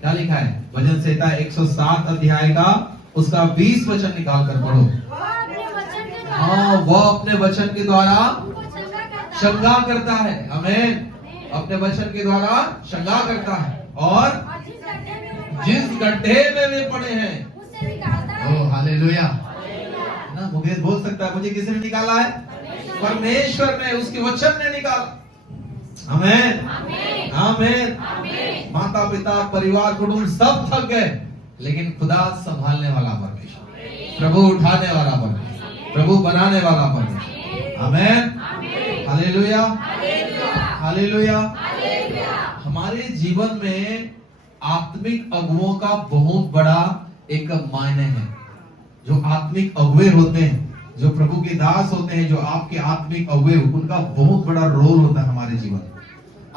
क्या लिखा है? भजन संहिता 107 अध्याय का उसका 20 वचन निकाल कर पढ़ो। हाँ, वह अपने वचन के द्वारा शंगा करता है। आमीन। अपने वचन के द्वारा शंगा करता है और जिस गड्ढे में वे पड़े हैं ओह हालेलुया ना। मुकेश बोल सकता है मुझे किसने निकाला है? परमेश्वर ने, उसके वचन ने निकाला। आमीन आमीन। माता पिता परिवार कुटुंब सब थक गए, लेकिन खुदा संभालने वाला परमेश्वर, प्रभु उठाने वाला परमेश्वर, प्रभु बनाने वाला परमेश्वर। आमीन हालेलुया हालेलुया। हमारे जीवन में आत्मिक अगुओं का बहुत बड़ा एक मायने है। जो आत्मिक अगुए होते हैं, जो प्रभु के दास होते हैं, जो आपके आत्मिक अगुए, उनका बहुत बड़ा रोल होता है हमारे जीवन में।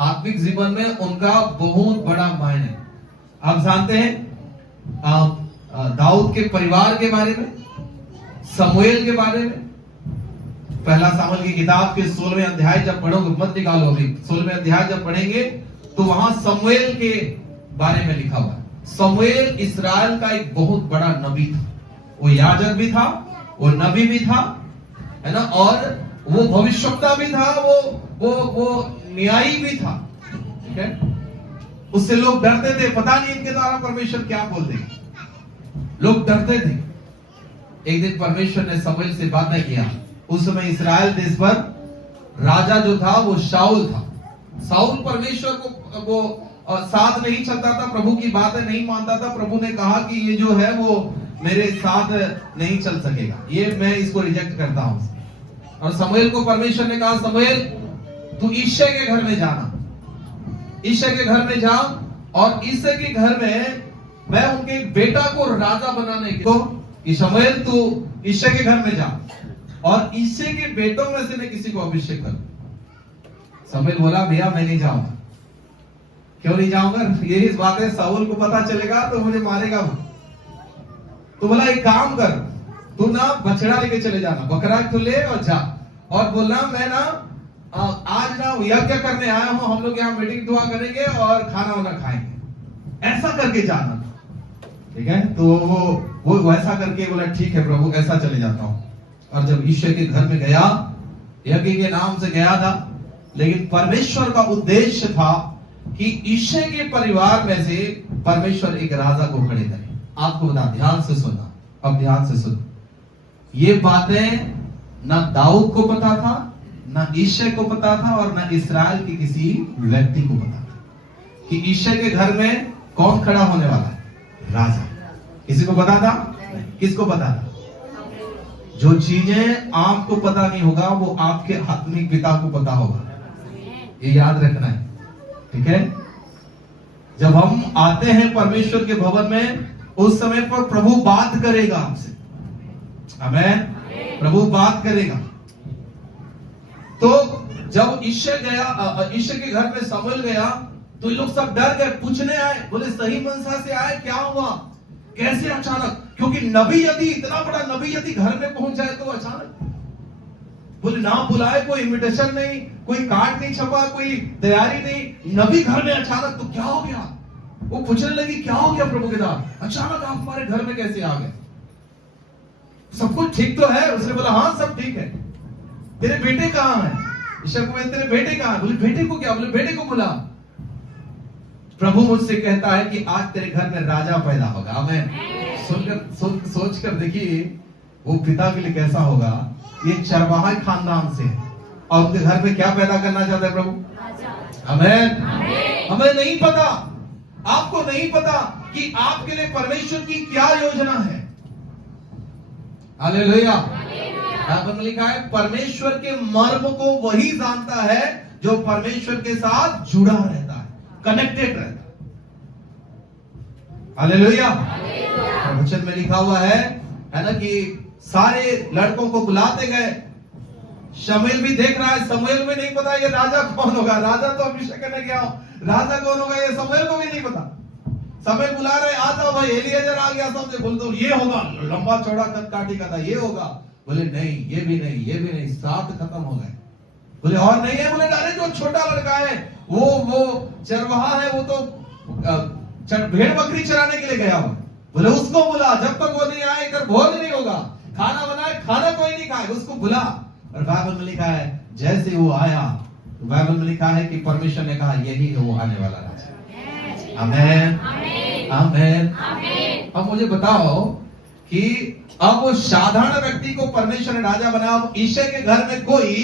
आत्मिक जीवन में उनका बहुत बड़ा मायने। आप जानते हैं दाऊद के परिवार के बारे में, समूएल के बारे में। पहला सामुएल की किताब के 16वें अध्याय जब पढ़ोगे, मत निकालो अभी, 16वें अध्याय जब पढ़ेंगे तो वहां समूएल के बारे में लिखा हुआ है। समूएल इस्राएल का एक बहुत बड़ा नबी था। वो याजक भी था, वो नबी भी था, है ना, और वो भविष्यवक्ता भी था, वो न्यायी भी था। ठीक है, उससे लोग डरते थे, पता नहीं इनके द्वारा परमेश्वर क्या बोल देंगे, लोग डरते थे। एक दिन परमेश्वर ने समूएल से बातें किया। उस समय इस्राएल देश पर राजा जो था वो शाऊल था। शाऊल परमेश्वर को वो साथ नहीं चलता था, प्रभु की बातें नहीं मानता था। प्रभु ने कहा कि ये जो है वो मेरे साथ नहीं चल सकेगा, ये मैं इसको रिजेक्ट करता हूं। और समूएल को परमेश्वर ने कहा, समूएल तू यिशै के घर में जाना, यिशै के घर में जा, और यिशै के घर में मैं उनके एक बेटा को राजा बनाने को कि समूएल तू यिशै के घर में जा और यिशै के बेटों में से किसी को अभिषेक कर। समूएल बोला, भैया मैं नहीं जाऊंगा। क्यों नहीं जाऊंगा? ये इस बातें शाऊल को पता चलेगा तो मुझे मारेगा वो। तो बोला एक काम कर, तू ना बछड़ा लेके चले जाना, बकरा तू ले और जा, और बोलना मैं ना आज ना यज्ञ करने आया हूं, हम लोग यहाँ मीटिंग दुआ करेंगे और खाना वाना खाएंगे, ऐसा करके जाना। ठीक है, तो वो वैसा करके बोला ठीक है प्रभु, ऐसा चले जाता हूं। और जब यिशै के घर में गया, यज्ञ के नाम से गया था, लेकिन परमेश्वर का उद्देश्य था कि यिशै के परिवार में से परमेश्वर एक राजा को खड़े करे। आपको बता, ध्यान से सुनना, अब ध्यान से सुनो। ये बातें ना दाऊद को पता था, ना यिशै को पता था, और ना इस्राएल के किसी व्यक्ति को पता था कि यिशै के घर में कौन खड़ा होने वाला है, राजा। किसी को पता था? किसको पता था? जो चीजें आपको पता नहीं होगा वो आपके आत्मिक पिता को पता होगा, ये याद रखना है। ठीक है, जब हम आते हैं परमेश्वर के भवन में, उस समय पर प्रभु बात करेगा आपसे। आमीन। प्रभु बात करेगा। तो जब यिशै गया, यिशै के घर में समूएल गया, तो ये लोग सब डर गए, पूछने आए, बोले सही मनसा से आए, क्या हुआ, कैसे अचानक? क्योंकि नबी यदि, इतना बड़ा नबी यदि घर में पहुंच जाए तो अचानक, बोले ना बुलाए, कोई इनविटेशन नहीं, कोई कार्ड नहीं छपा, कोई तैयारी नहीं, नबी घर में अचानक, तो क्या हो गया? वो पूछने लगी क्या हो गया प्रभु के दास, अचानक आप हमारे घर में कैसे आ गए? सब कुछ ठीक तो है? उसने बोला हाँ सब ठीक है। तेरे बेटे कहाँ हैं? यिशै को, तेरे बेटे कहाँ? बोले बेटे को क्या? बोले बेटे को बुला। प्रभु मुझसे कहता है कि आज तेरे घर में राजा पैदा होगा। आमीन। सुनकर सोच कर देखिए वो पिता के लिए कैसा होगा। ये चरवाहा खानदान से, और उनके घर में क्या पैदा करना चाहता है प्रभु? आमीन। हमें नहीं पता, आपको नहीं पता कि आपके लिए परमेश्वर की क्या योजना है। हालेलुया। यहाँ पर लिखा है परमेश्वर के मर्म को वही जानता है जो परमेश्वर के साथ जुड़ा रहता है, कनेक्टेड रहता है। हालेलुया। वचन में लिखा हुआ है ना, कि सारे लड़कों को बुलाते गए। शमूएल भी देख रहा है, समूएल भी नहीं पता ये राजा कौन होगा, राजा तो अभिषेक करने गया, राजा कौन होगा ये समूएल को भी नहीं पता। समूएल बुला रहे, आ जाओ भाई, एलीएजर आ गया, समझे, बोल दो ये होगा, लंबा चौड़ा कद काटी का था, ये होगा। बोले नहीं, ये भी नहीं, ये भी नहीं, 7 खत्म हो गए। बोले और नहीं है? बोले अरे जो छोटा लड़का है वो चरवाहा है, वो तो भेड़ बकरी चराने के लिए गया हुआ। बोले उसको बुला, जब तक वो नहीं आए इधर भोज नहीं होगा, खाना बनाए, खाना कोई नहीं खाए, उसको बुला। और बाइबल में लिखा है जैसे वो आया, तो बाइबल में लिखा है कि परमेश्वर ने कहा यही है वो आने वाला राजा। आमेन, आमेन। अब मुझे बताओ कि अब वो साधारण व्यक्ति को परमेश्वर ने राजा बनाया, अब ईशा के घर में कोई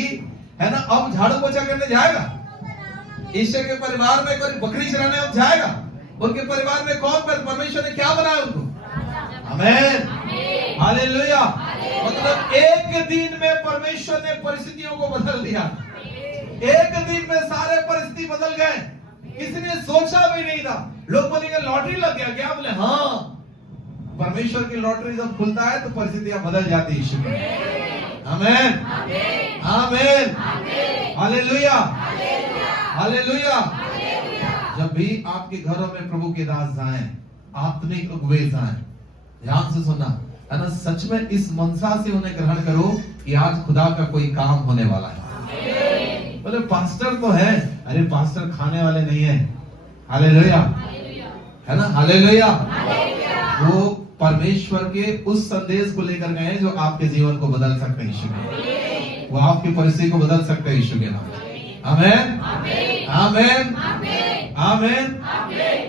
है ना अब झाड़ू पोछा करने जाएगा? ईशा के परिवार में कोई बकरी चराने अब जाएगा? उनके परिवार में कौन परमेश्वर ने क्या बनाया उनको? आमेन, हालेलुया। मतलब एक दिन में परमेश्वर ने परिस्थितियों को बदल दिया। एक दिन में सारे परिस्थिति बदल गए, किसी ने सोचा भी नहीं था। लोग बोलेंगे लॉटरी लग गया क्या? बोले हाँ, परमेश्वर की लॉटरी जब खुलता है तो परिस्थितियां बदल जाती है। ईश्वर, आमेन, आमेन, हालेलुया, हालेलुया। जब भी आपके घरों में प्रभु के दास जाएं, आत्मिक अगुवे जाएं, ध्यान से सुनना है ना, सच में इस मनसा से उन्हें ग्रहण करो कि आज खुदा का कोई काम होने वाला है। बोले पास्टर तो है, अरे पास्टर खाने वाले नहीं है। हालेलुया, है ना, हालेलुया। वो परमेश्वर के उस संदेश को लेकर गए जो आपके जीवन को बदल सकते हैं यीशु के, वो आपकी परिस्थिति को बदल सकते हैं यीशु के नाम। आमेन, आमेन, आमेन।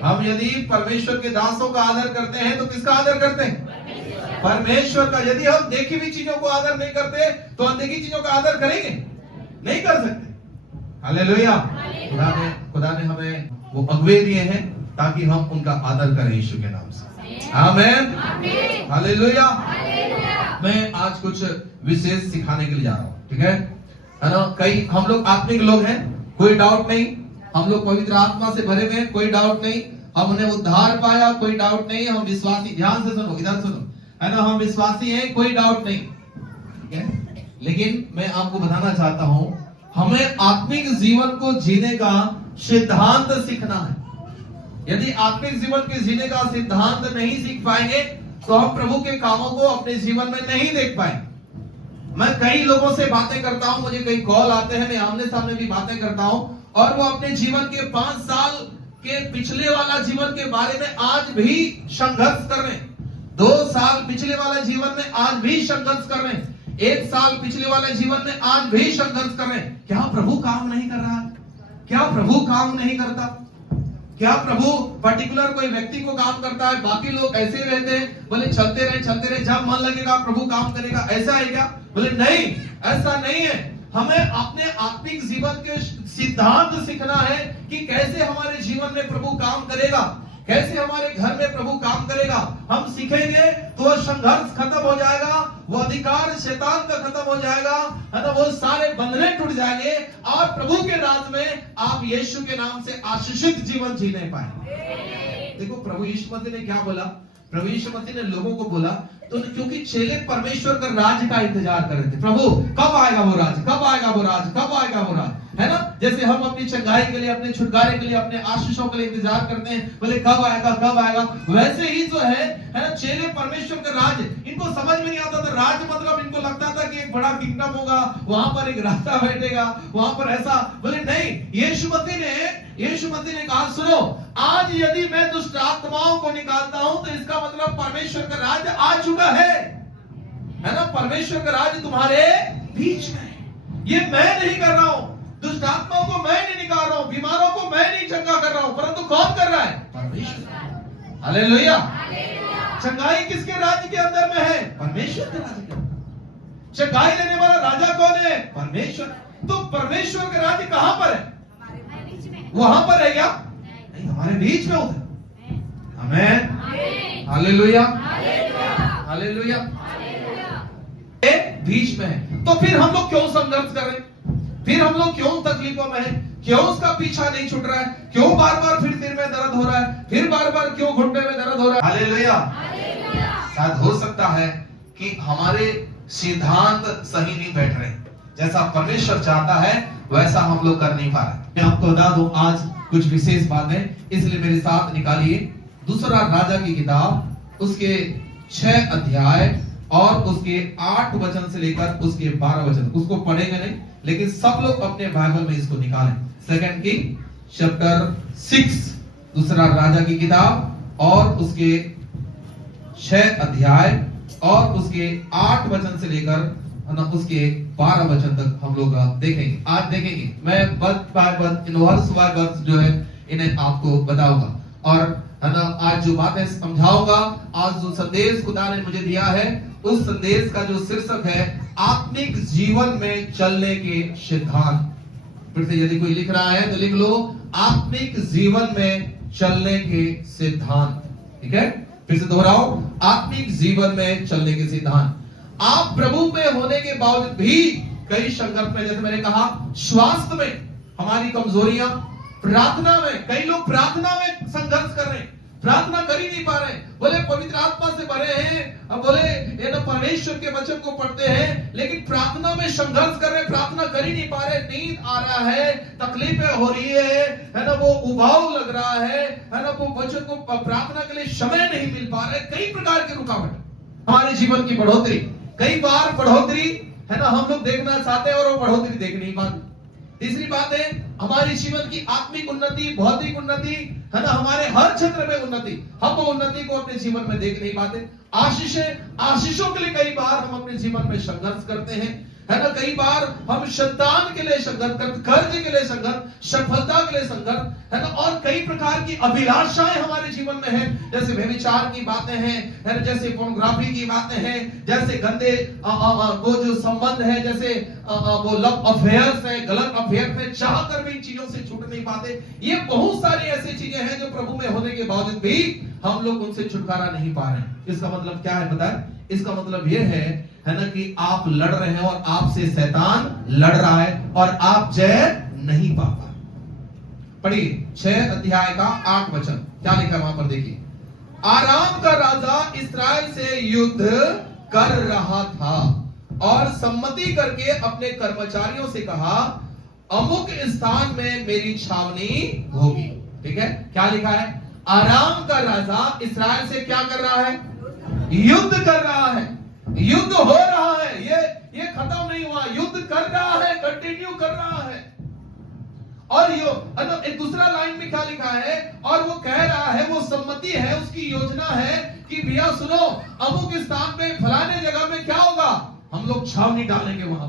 हम यदि परमेश्वर के दासों का आदर करते हैं तो किसका आदर करते हैं? परमेश्वर का। यदि हम देखी हुई चीजों को आदर नहीं करते तो अनदेखी चीजों का आदर करेंगे? नहीं कर सकते। हालेलुया। खुदा ने हमें वो अगुवे दिए हैं ताकि हम उनका आदर करें यीशु के नाम से। आमेन, हालेलुया। मैं आज कुछ विशेष सिखाने के लिए जा रहा हूँ, ठीक है ना। कई हम लोग आत्मिक लोग हैं, कोई डाउट नहीं। हम लोग पवित्र आत्मा से भरे हुए हैं, कोई डाउट नहीं। हमने उद्धार पाया, कोई डाउट नहीं है। हम विश्वासी, ध्यान से सुनो, इधर सुनो, है ना, हम विश्वासी हैं, कोई डाउट नहीं, ठीक है। लेकिन मैं आपको बताना चाहता हूं, हमें आत्मिक जीवन को जीने का सिद्धांत सीखना है। यदि आत्मिक जीवन के जीने का सिद्धांत नहीं सीख पाएंगे तो हम प्रभु के कामों को अपने जीवन में नहीं देख पाएंगे। मैं कई लोगों से बातें करता हूं, मुझे कई कॉल आते हैं, मैं आमने सामने भी बातें करता हूं, और वो अपने जीवन के 5 साल के पिछले वाला जीवन के बारे में आज भी संघर्ष कर रहे हैं। 2 साल पिछले वाले जीवन में आज भी संघर्ष कर रहे हैं। 1 साल पिछले वाले जीवन में आज भी संघर्ष कर रहे हैं। क्या प्रभु काम नहीं कर रहा? क्या प्रभु काम नहीं करता? क्या प्रभु पर्टिकुलर कोई व्यक्ति को काम करता है, बाकी लोग ऐसे रहते हैं? बोले चलते रहे, जब मन लगेगा प्रभु काम करेगा, ऐसा है क्या? बोले नहीं, ऐसा नहीं है। हमें अपने आत्मिक जीवन के सिद्धांत सीखना है कि कैसे हमारे जीवन में प्रभु काम करेगा, कैसे हमारे घर में प्रभु काम करेगा। हम सीखेंगे तो संघर्ष खत्म हो जाएगा, वो अधिकार शैतान का खत्म हो जाएगा, है ना, वो सारे बंधने टूट जाएंगे और प्रभु के राज में आप यीशु के नाम से आशीषित जीवन जीने पाएंगे। देखो प्रभु यीशु मसीह ने क्या बोला? प्रभु यीशु मसीह ने लोगों को बोला, तो क्योंकि चेले परमेश्वर का राज का इंतजार कर रहे थे, प्रभु कब आएगा वो राज, कब आएगा वो राज, कब आएगा वो राज, है ना। जैसे हम अपनी चंगाई के लिए, अपने छुटकारे के लिए, अपने आशीषों के लिए इंतजार करते हैं, बोले कब आएगा कब आएगा। वैसे ही जो है ना, चेले परमेश्वर का राज, इनको समझ में नहीं आता था। राज मतलब इनको लगता था कि एक बड़ा किंगडम होगा, वहां पर एक राजा बैठेगा, वहां पर ऐसा। बोले नहीं, यीशु मसीह ने कहा सुनो, आज यदि मैं दुष्ट आत्माओं को निकालता हूं तो इसका मतलब परमेश्वर का राज आ चुका है ना। परमेश्वर का राज तुम्हारे बीच में। ये मैं नहीं कर रहा हूं, दुष्ट आत्माओं को मैं नहीं निकाल रहा हूं, बीमारों को मैं नहीं चंगा कर रहा हूं, परंतु कौन कर रहा है? परमेश्वर। हालेलुया। चंगाई किसके राज्य के अंदर में है? परमेश्वर के राज्य के अंदर। चंगाई लेने वाला राजा कौन है? परमेश्वर। तो परमेश्वर का राज्य कहां पर है? वहां पर है क्या? नहीं, हमारे बीच में होता है। आमेन, हालेलुया, हालेलुया। बीच में है। तो फिर हम लोग क्यों संघर्ष कर रहे हैं? फिर हम लोग क्यों तकलीफों में हैं? क्यों उसका पीछा नहीं छूट रहा है? क्यों बार बार फिर सिर में दर्द हो रहा है? फिर बार बार क्यों घुटने में दर्द हो रहा है? हालेलुया। शायद हो सकता है कि हमारे सिद्धांत सही नहीं बैठ रहे, जैसा परमेश्वर चाहता है वैसा हम लोग कर नहीं पा रहे। मैं आपको बता दूं आज कुछ विशेष बातें, इसलिए मेरे साथ निकालिए दूसरा राजा की किताब, उसके 6 अध्याय और उसके 8 वचन से लेकर उसके 12 वचन। उसको पढ़ेंगे नहीं, लेकिन सब लोग अपने बाइबल में इसको निकालें। 2 किंग चैप्टर 6 दूसरा राजा की किताब और उसके 6 अध्याय और उसके 8 वचन से लेकर उसके 12 वचन तक हम लोग देखेंगे, आज देखेंगे। मैं वर्ष बाय वर्ष, इन वर्ष बाय वर्ष जो है इन्हें आपको बताऊंगा और है ना, आज जो बातें समझाऊंगा, आज जो संदेश खुदा ने मुझे दिया है, उस संदेश का जो शीर्षक है आत्मिक जीवन में चलने के सिद्धांत। फिर से यदि कोई लिख रहा है तो लिख लो, आत्मिक जीवन में चलने के सिद्धांत। ठीक है, फिर से दोहराओ, आत्मिक जीवन में चलने के सिद्धांत। आप प्रभु में होने के बावजूद भी कई संघर्ष में, जैसे मैंने कहा, स्वास्थ्य में हमारी कमजोरियां, प्रार्थना में, कई लोग प्रार्थना में संघर्ष कर रहे हैं, प्रार्थना कर ही नहीं पा रहे, बोले पवित्र आत्मा से भरे हैं, अब बोले ये ना परमेश्वर के वचन को पढ़ते हैं, लेकिन प्रार्थना में संघर्ष कर रहे, प्रार्थना कर ही नहीं पा रहे, नींद आ रहा है, तकलीफें हो रही है ना, वो उबाऊ लग रहा है ना, वो वचन को प्रार्थना के लिए समय नहीं मिल पा रहे, कई प्रकार की रुकावट, हमारे जीवन की बढ़ोतरी, कई बार बढ़ोतरी है ना हम लोग देखना चाहते हैं और वो बढ़ोतरी देख नहीं पाते। तीसरी बात है, हमारी जीवन की आत्मिक उन्नति, भौतिक उन्नति है ना, हमारे हर क्षेत्र में उन्नति, हम वो उन्नति को अपने जीवन में देख नहीं पाते। आशीषों के लिए कई बार हम अपने जीवन में संघर्ष करते हैं, है ना, कई बार हम संतान के लिए संघर्ष करते, कर्ज के लिए संघर्ष, सफलता के लिए संघर्ष, है ना, और कई प्रकार की अभिलाषाएं हमारे जीवन में है, जैसे व्यभिचार की बातें हैं, है ना, जैसे पोर्नोग्राफी की बातें हैं, जैसे गंदे वो जो संबंध है, जैसे वो लव अफेयर्स है, गलत अफेयर है, चाह कर भी इन चीजों से छूट नहीं पाते। ये बहुत सारी ऐसी चीजें हैं जो प्रभु में होने के बावजूद भी हम लोग उनसे छुटकारा नहीं पा रहे हैं। इसका मतलब क्या है पता है? इसका मतलब ये है ना, कि आप लड़ रहे हैं और आपसे शैतान लड़ रहा है और आप जय नहीं पा पा। पढ़िए 6 अध्याय का 8 वचन, क्या लिखा है वहां पर देखिए। आराम का राजा इस्राएल से युद्ध कर रहा था और सम्मति करके अपने कर्मचारियों से कहा, अमुक स्थान में मेरी छावनी होगी। ठीक है, क्या लिखा है? आराम का राजा इस्राएल से क्या कर रहा है? युद्ध कर रहा है, युद्ध हो रहा है, ये खत्म नहीं हुआ, युद्ध कर रहा है, कंटिन्यू कर रहा है। और एक दूसरा लाइन में क्या लिखा है? और वो कह रहा है, वो सम्मति है, उसकी योजना है कि भैया सुनो, अमुक स्थान पे फलाने जगह में क्या होगा, हम लोग छावनी डालेंगे, वहां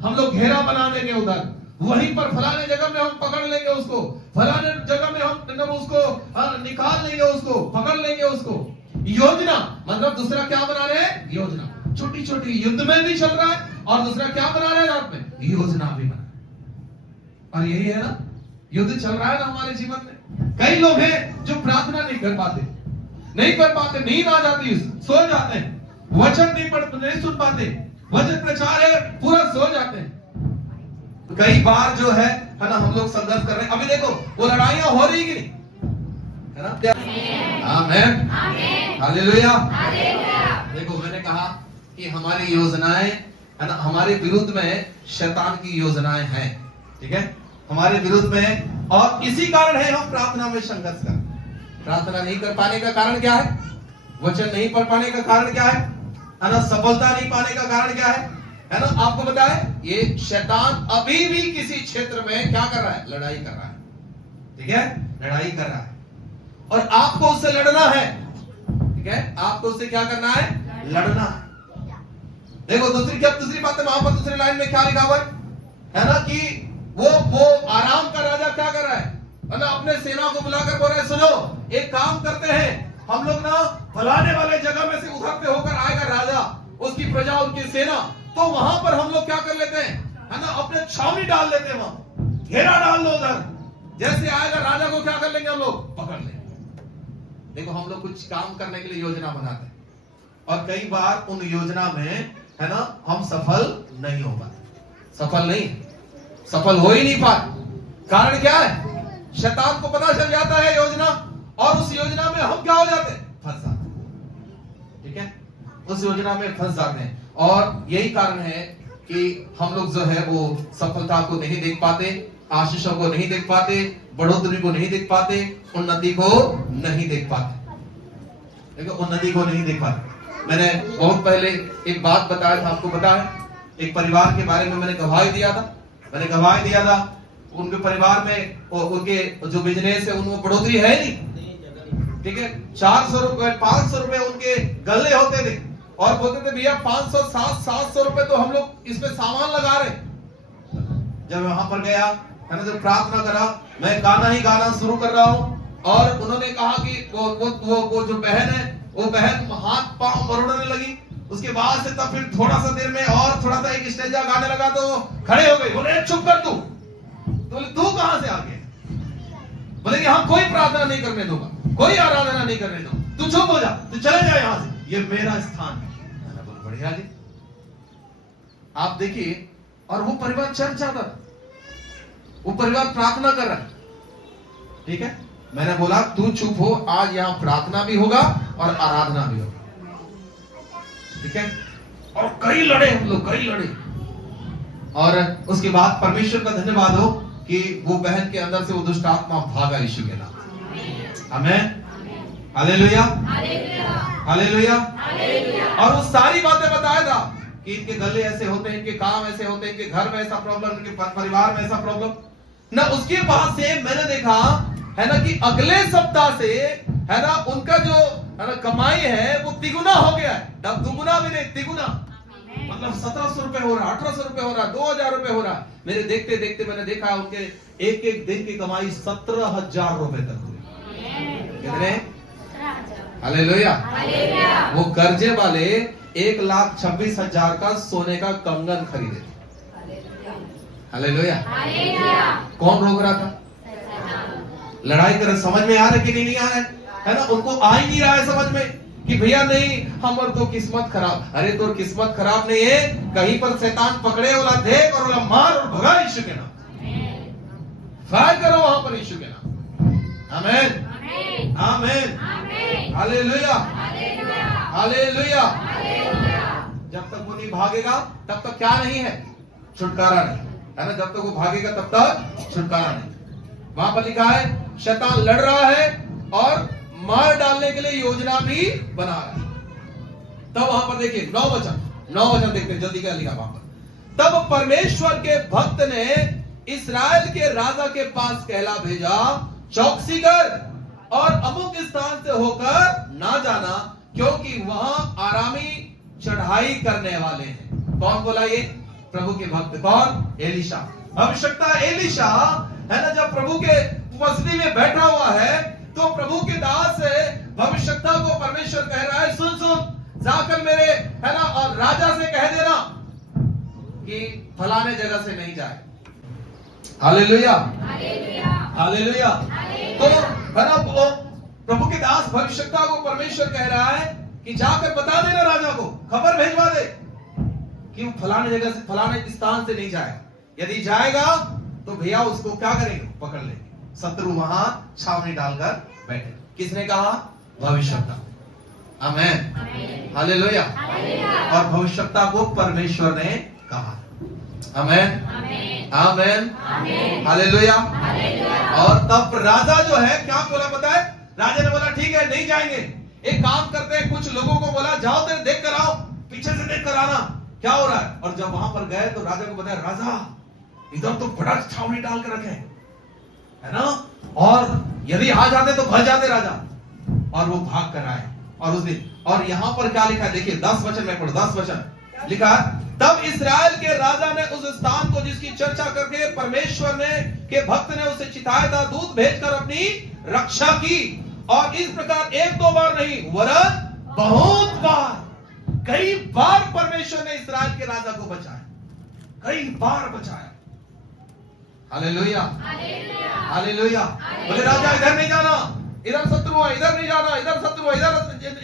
हम लोग घेरा बना देंगे, उधर वहीं पर फलाने जगह में हम पकड़ लेंगे उसको, फलाने जगह में हम उसको निकाल लेंगे, उसको पकड़ लेंगे उसको। योजना मतलब दूसरा क्या बना रहे हैं? योजना। छोटी छोटी युद्ध में भी चल रहा है और दूसरा क्या बना रहे हैं रात में? योजना भी बना रहे। और यही है ना, युद्ध चल रहा है ना हमारे जीवन में। कई लोग हैं जो प्रार्थना नहीं कर पाते, नींद आ जाती है, सो जाते हैं, वचन नहीं सुन पाते, वचन प्रचार है पूरा सो जाते हैं। कई बार जो है ना हम लोग संघर्ष कर रहे हैं। अभी देखो वो लड़ाइयां हो रही कि नहीं, है ना? आमीन, हालेलुया। देखो मैंने कहा कि हमारी योजनाएं है ना, हमारे विरुद्ध में शैतान की योजनाएं हैं। ठीक है, हमारे विरुद्ध में, और इसी कारण है हम प्रार्थना में संघर्ष कर। प्रार्थना नहीं कर पाने का कारण क्या है? वचन नहीं पढ़ पाने का कारण क्या है ना? सफलता नहीं पाने का कारण क्या है ना? आपको पता है, ये शैतान अभी भी किसी क्षेत्र में क्या कर रहा है? लड़ाई कर रहा है। ठीक है, लड़ाई कर रहा है और आपको उससे लड़ना है। ठीक है, आपको उससे क्या करना है? लड़ना है। देखो दूसरी बात है, वहां पर दूसरी लाइन में क्या लिखा हुआ है ना, कि वो आराम का राजा क्या कर रहा है ना, अपने सेना को बुलाकर बोल रहा है, सुनो एक काम करते हैं, हम लोग ना फलाने वाले जगह में से उधर होकर आएगा राजा, उसकी प्रजा, उनकी सेना, तो वहां पर हम लोग क्या कर लेते हैं है ना, अपने छावनी डाल लेते हैं, वहां घेरा डाल लो, उधर जैसे आएगा राजा को क्या कर लेंगे हम लोग? पकड़ लेंगे। देखो हम लोग कुछ काम करने के लिए योजना बनाते हैं और कई बार उन योजना में है ना हम सफल नहीं हो पाते, सफल हो ही नहीं पाते। कारण क्या है? शैतान को पता चल जाता है योजना, और उस योजना में हम क्या हो जाते हैं? फंस जाते हैं। ठीक है, उस योजना में फंस जाते हैं और यही कारण है कि हम लोग जो है वो सफलता को नहीं देख पाते, आशीषों को नहीं देख पाते, बढ़ोतरी को नहीं देख पाते, उन्नति को नहीं देख पाते। देखो उन्नति को नहीं देख पाते। मैंने बहुत पहले एक बात बताया था, आपको पता है, एक परिवार के बारे में मैंने गवाही दिया था। उनके परिवार में उनके जो बिजनेस है उनमें बढ़ोतरी है नहीं, ठीक है। 400 रुपए 500 रुपए उनके गल्ले होते थे और बोलते थे भैया 500 700 रुपए तो हम लोग इसमें सामान लगा रहे। जब वहां पर गया, है ना, जब प्रार्थना करा, मैं गाना ही गाना शुरू कर रहा हूं और उन्होंने कहा कि वो जो बहन है वो बहन हाथ पांव मरोड़ने लगी। उसके बाद से तब फिर थोड़ा सा देर में और थोड़ा सा एक स्टेजा गाने लगा तो खड़े हो गए, बोले चुप कर तू। बोले तू कहां से आ गया? बोले यहां कोई प्रार्थना नहीं करने दूंगा, कोई आराधना नहीं करने दूंगा, तू चुप हो जा, तू चले जा यहां से, ये मेरा स्थान है। मैंने बोला बढ़िया जी। आप देखिए, और वो परिवार चर्च जाता था, वो परिवार प्रार्थना कर रहा है, ठीक है। मैंने बोला तू चुप हो, आज यहां प्रार्थना भी होगा और आराधना भी होगा, ठीक है। और कई लड़े हम लोग, कई लड़े। और उसके बाद परमेश्वर का धन्यवाद हो कि वो बहन के अंदर से वो दुष्ट आत्मा भागा यीशु के नाम। आमीन, हालेलुया, हालेलुया। और वो सारी बातें बताया था कि इनके गले ऐसे होते हैं, इनके काम ऐसे होते हैं, इनके घर में ऐसा प्रॉब्लम, इनके परिवार में ऐसा प्रॉब्लम ना। उसके बाद से मैंने देखा, है ना, कि अगले सप्ताह से, है ना, उनका जो, है ना, कमाई है वो तिगुना हो गया है। तब दुगुना भी नहीं, तिगुना। मतलब 1700 रुपए हो रहा, 1800 रुपए हो रहा, 2000 रुपए हो रहा। मेरे देखते देखते मैंने देखा उनके एक एक दिन की कमाई 17,000 रुपए तक हुई। कितने? हालेलुया। वो कर्जे वाले 1,26,000 का सोने का कंगन खरीदे। हालेलुया। कौन रोक रहा था? लड़ाई कर, समझ में आ रहा है कि नहीं आ रहा है ना? उनको आ ही नहीं रहा है समझ में कि भैया नहीं, हमार तो किस्मत खराब। अरे तो किस्मत खराब नहीं है, कहीं पर शैतान पकड़े, बोला देख और बोला मार और भगा यीशु के नाम, फायर करो वहां पर यीशु के नाम। आमीन, आमीन, हालेलुया, हालेलुया। जब तक वो नहीं भागेगा तब तक क्या नहीं है? छुटकारा नहीं, है ना। जब तक वो भागेगा तब तक छुटकारा नहीं। वहां पर लिखा है शैतान लड़ रहा है और मार डालने के लिए योजना भी बना रहा है। तब वहां पर देखिए 9 वचन देखते हैं जल्दी, क्या लिखा वहां पर। तब परमेश्वर के भक्त ने इस्राएल के राजा के पास कहला भेजा, चौकसी कर और अमुक स्थान से होकर ना जाना, क्योंकि वहां आरामी चढ़ाई करने वाले हैं। कौन बोला ये? प्रभु के भक्त। कौन? एलीशा, भविष्यवक्ता एलीशा, है ना। जब प्रभु के वसती में बैठा हुआ है तो प्रभु के दास से भविष्यवक्ता को परमेश्वर कह रहा है, सुन सुन, जाकर मेरे, है ना, और राजा से कह देना कि फलाने जगह से नहीं जाए। Hallelujah, hallelujah. तो, है ना, प्रभु के दास भविष्यवक्ता को परमेश्वर कह रहा है कि जाकर बता देना राजा को, खबर भेजवा दे कि वो फलाने जगह से, फलाने स्थान से नहीं जाए। यदि जाएगा तो भैया उसको क्या करेंगे? पकड़ लेंगे। शत्रु वहां छावनी डालकर बैठे। किसने कहा? भविष्यवक्ता। आमीन, हालेलुया। और भविष्यवक्ता को परमेश्वर ने कहा। आमीन, आमीन, हालेलुया। और तब राजा जो है क्या बोला पता है? राजा ने बोला ठीक है नहीं जाएंगे, एक काम करते हैं, कुछ लोगों को बोला जाओ तेरे देख कर आओ, पीछे से देख कर आना क्या हो रहा है। और जब वहां पर गए तो राजा को बताया, राजा इधर तो बड़ा छावनी डाल कर रखे है ना, और यदि आ जाते तो भर जाते राजा। और वो भाग कर आए। और उस दिन, और यहां पर क्या लिखा है देखिए, 10 वचन में पढ़ो, 10 वचन लिखा, तब इस्राएल के राजा ने उस स्थान को जिसकी चर्चा करके परमेश्वर ने के भक्त ने उसे चिताया था, दूत भेजकर अपनी रक्षा की। और इस प्रकार 1-2 बार नहीं वरन बहुत बार, कई बार परमेश्वर ने इस्राएल के राजा को बचाया, कई बार बचाया। Hallelujah, hallelujah. बोले राजा इधर नहीं जाना, इधर शत्रु है, इधर नहीं जाना, इधर शत्रु है,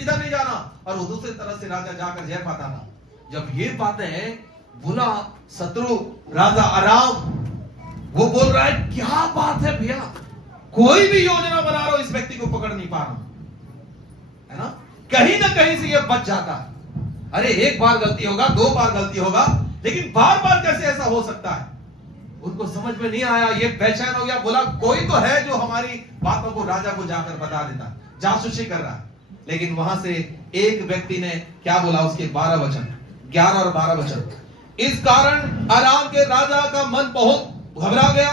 इधर नहीं जाना। और वो दूसरी तरफ से राजा जाकर जय पाता था। जब ये बातें बोला, शत्रु राजा अराम, वो बोल रहा है क्या बात है भैया, कोई भी योजना बना रहा हो इस व्यक्ति को पकड़ नहीं पा रहा, है ना। कहीं ना कहीं से ये बच जाता है। अरे एक बार गलती होगा, 2 बार गलती होगा, लेकिन बार बार कैसे ऐसा हो सकता है? उनको समझ में नहीं आया। ये बेचैन हो गया, बोला कोई तो है जो हमारी बातों को राजा को जाकर बता देता, जासूसी कर रहा है। लेकिन वहां से एक व्यक्ति ने क्या बोला, उसके 12 वचन, 11 और 12 वचन। इस कारण अराम के राजा का मन बहुत घबरा गया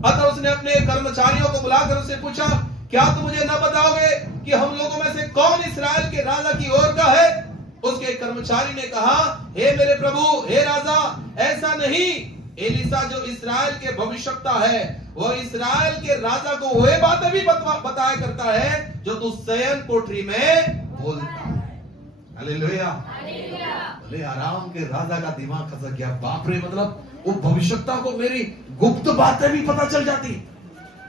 अतः उसने अपने कर्मचारियों को बुलाकर उससे पूछा, क्या तुम मुझे न बताओगे कि हम लोगों में से कौन इस्राएल के राजा की ओर का है? उसके कर्मचारी ने कहा, हे मेरे प्रभु, हे राजा, ऐसा नहीं। एलीशा जो इस्राएल के भविष्यवक्ता है, वो इस्राएल के राजा को वह बातें भी बताया करता है जो तू शयन कोठरी में बोलता है। हालेलुया। बोले आराम के राजा का दिमाग खसक गया। बाप रे, मतलब वो भविष्यवक्ता को मेरी गुप्त बातें भी पता चल जाती,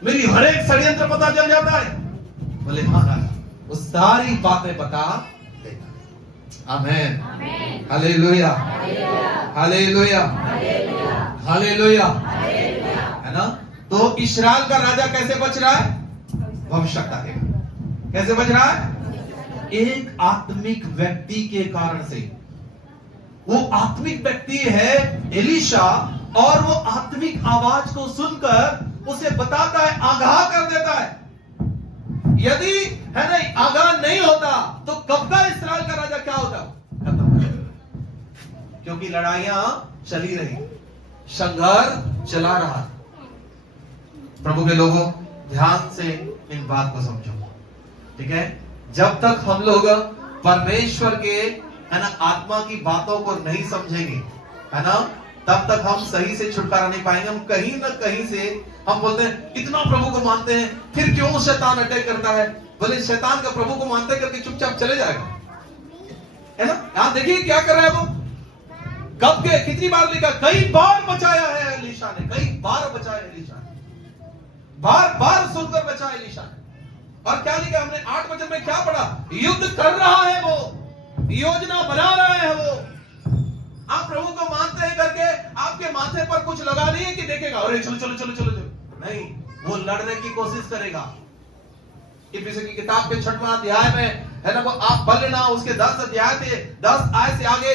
मेरी हर एक षड्यंत्र पता चल जाता है। बोले हाँ राजा, वो सारी बातें बता देता। आमेन, हालेलुया, हालेलुया, हालेलुया, है ना। तो इस्राएल का राजा कैसे बच रहा है? भविष्यवक्ता के कैसे बच रहा है? एक आत्मिक व्यक्ति के कारण से। वो आत्मिक व्यक्ति है एलीशा, और वो आत्मिक आवाज को सुनकर उसे बताता है, आगाह कर देता है। यदि है ना आगाह नहीं होता तो कब का इस्राएल का राजा क्या होता? खत्म हो जाता। क्योंकि लड़ाइयां चली रही, संघर्ष चला रहा। प्रभु के लोगों, ध्यान से इन बात को समझो, ठीक है। जब तक हम लोग परमेश्वर के है ना आत्मा की बातों को नहीं समझेंगे, है ना, तब तक हम सही से छुटकारा नहीं पाएंगे। हम कहीं ना कहीं से हम बोलते हैं इतना प्रभु को मानते हैं, फिर क्यों शैतान अटैक करता है? बोले शैतान का प्रभु को मानते करके चुपचाप चले जाएगा, है ना। यहां देखिए क्या कर रहा है वो। कब के कितनी बार लिखा, कई बार बचाया है एलीशा ने, कई बार बचाया एलीशा ने, बार बार सुनकर बचाया एलीशा ने। और क्या लिखा हमने 8 वचन में, क्या पढ़ा? युद्ध कर रहा है वो, योजना बना रहा है वो। आप प्रभु को मानते हैं करके आपके माथे पर कुछ लगा नहीं है कि देखेगा अरे चलो चलो चलो चलो चलो, नहीं, वो लड़ने की कोशिश करेगा। इफिसियों की किताब के 6वां अध्याय में है ना, वो आप पढ़ लेना, उसके 10 अध्याय थे, 10 आयत से आगे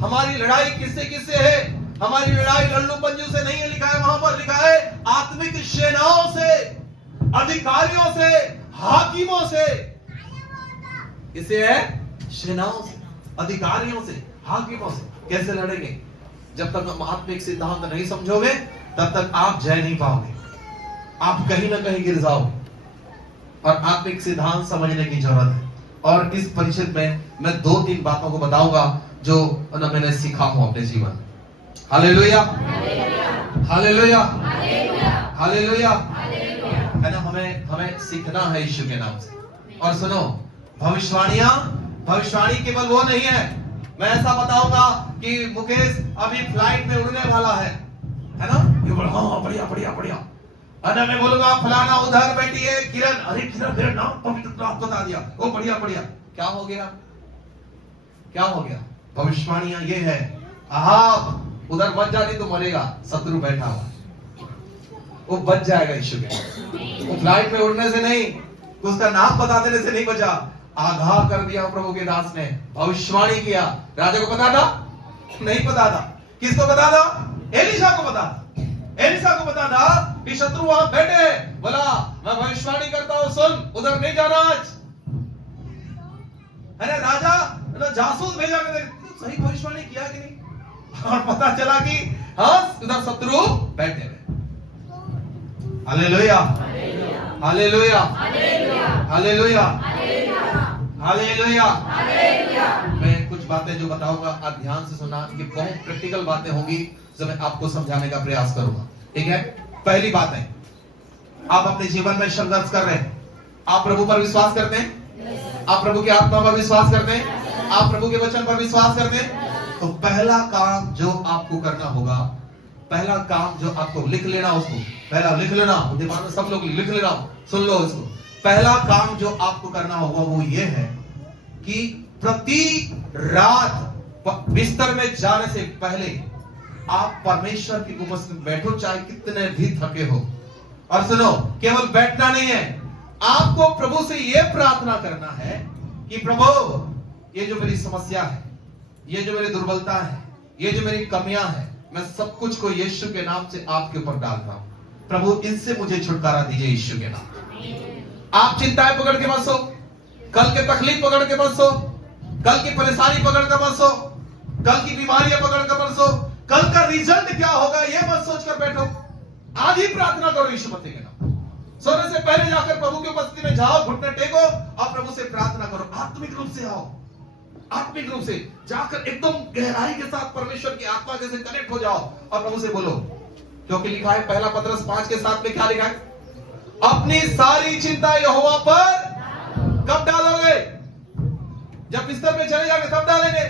हमारी लड़ाई किससे किससे है। हमारी लड़ाई लल्लू पंजू से नहीं है, लिखा है वहां पर, लिखा है आत्मिक सेनाओं से, अधिकारियों से, हाकिमों से। किसे है? सेनाओं से, अधिकारियों से, हाकिमों से। कैसे लड़ेंगे? जब तक हम आत्मिक सिद्धांत नहीं समझोगे तब तक आप जय नहीं पाओगे, आप कहीं ना कहीं गिर जाओगे। और आत्मिक सिद्धांत समझने की जरूरत है। और इस परिषद में मैं 2-3 बातों को बताऊंगा जो मैंने सीखा हूं अपने जीवन। हालेलुया, हालेलुया, हालेलुया, है ना। हमें सीखना है यीशु के नाम से। और सुनो, भविष्यवाणी केवल वो नहीं है। मैं ऐसा बताऊंगा कि मुकेश अभी फ्लाइट में उड़ने वाला है ना, ये बोला हाँ बढ़िया बढ़िया बढ़िया, अरे मैं बोलूंगा फलाना उधर बैठी है किरण, अरे किरण मेरा नाम पवित्र बता दिया, ओ बढ़िया बढ़िया। क्या हो गया? क्या हो गया? भविष्यवाणियां ये है, आप उधर बच जाती तो मरेगा, शत्रु बैठा हुआ, वो बच जाएगा यीशु के। वो फ्लाइट में उड़ने से नहीं, उसका नाम बता देने से नहीं बचा, आगाह कर दिया प्रभु के दास ने, भविष्यवाणी किया। राजा को पता था? नहीं पता था। किसको पता था? एलीशा को पता था। एलीशा को पता था कि शत्रु वहां बैठे हैं। बोला मैं भविष्यवाणी करता हूं, सुन, उधर नहीं जाना आज, है ना। राजा जासूस भेजा, सही भविष्यवाणी किया कि नहीं, और पता चला कि हाँ उधर शत्रु बैठे हुए। Hallelujah, hallelujah, hallelujah, hallelujah. मैं कुछ बातें जो बताऊंगा आप ध्यान से सुनना, कि बहुत प्रैक्टिकल बातें होंगी जो मैं आपको समझाने का प्रयास करूंगा, ठीक है। पहली बात है, आप अपने जीवन में संघर्ष कर रहे हैं, आप प्रभु पर विश्वास करते हैं, आप प्रभु की आत्मा पर विश्वास करते हैं, आप प्रभु के वचन पर विश्वास करते हैं, तो पहला काम जो आपको करना होगा, पहला काम जो आपको लिख लेना, उसको पहला लिख लेना, दिमाग में सब लोग लिख लेना, सुन लो इसको। पहला काम जो आपको करना होगा वो ये है कि प्रति रात बिस्तर में जाने से पहले आप परमेश्वर की उपस्थिति में बैठो, चाहे कितने भी थके हो। और सुनो, केवल बैठना नहीं है, आपको प्रभु से यह प्रार्थना करना है कि प्रभु ये जो मेरी समस्या है, ये जो मेरी दुर्बलता है, ये जो मेरी कमियां है, मैं सब कुछ को यीशु के नाम से आपके ऊपर डाल रहा हूं। प्रभु इनसे मुझे छुटकारा दीजिए यीशु के नाम। आप चिंताएं पकड़ के मत सो, कल के तकलीफ पकड़ के मत सो, कल की परेशानी पकड़ कर मत सो, कल की बीमारियां पकड़ कर मत सो, कल का रिजल्ट क्या होगा ये मत सोच कर बैठो। आज ही प्रार्थना करो यीशु मसीह के नाम। सोने से पहले जाकर प्रभु की उपस्थिति में जाओ, घुटने टेको और प्रभु से प्रार्थना करो। आत्मिक रूप से आओ, आत्मिक रूप से जाकर एकदम गहराई के साथ परमेश्वर की आत्मा से कनेक्ट हो जाओ और प्रभु से बोलो। क्योंकि लिखा है पहला पतरस 5:7 में क्या लिखा है? अपनी सारी चिंता यहोवा पर कब डालोगे? जब बिस्तर में चले जाओगे तब डालेंगे?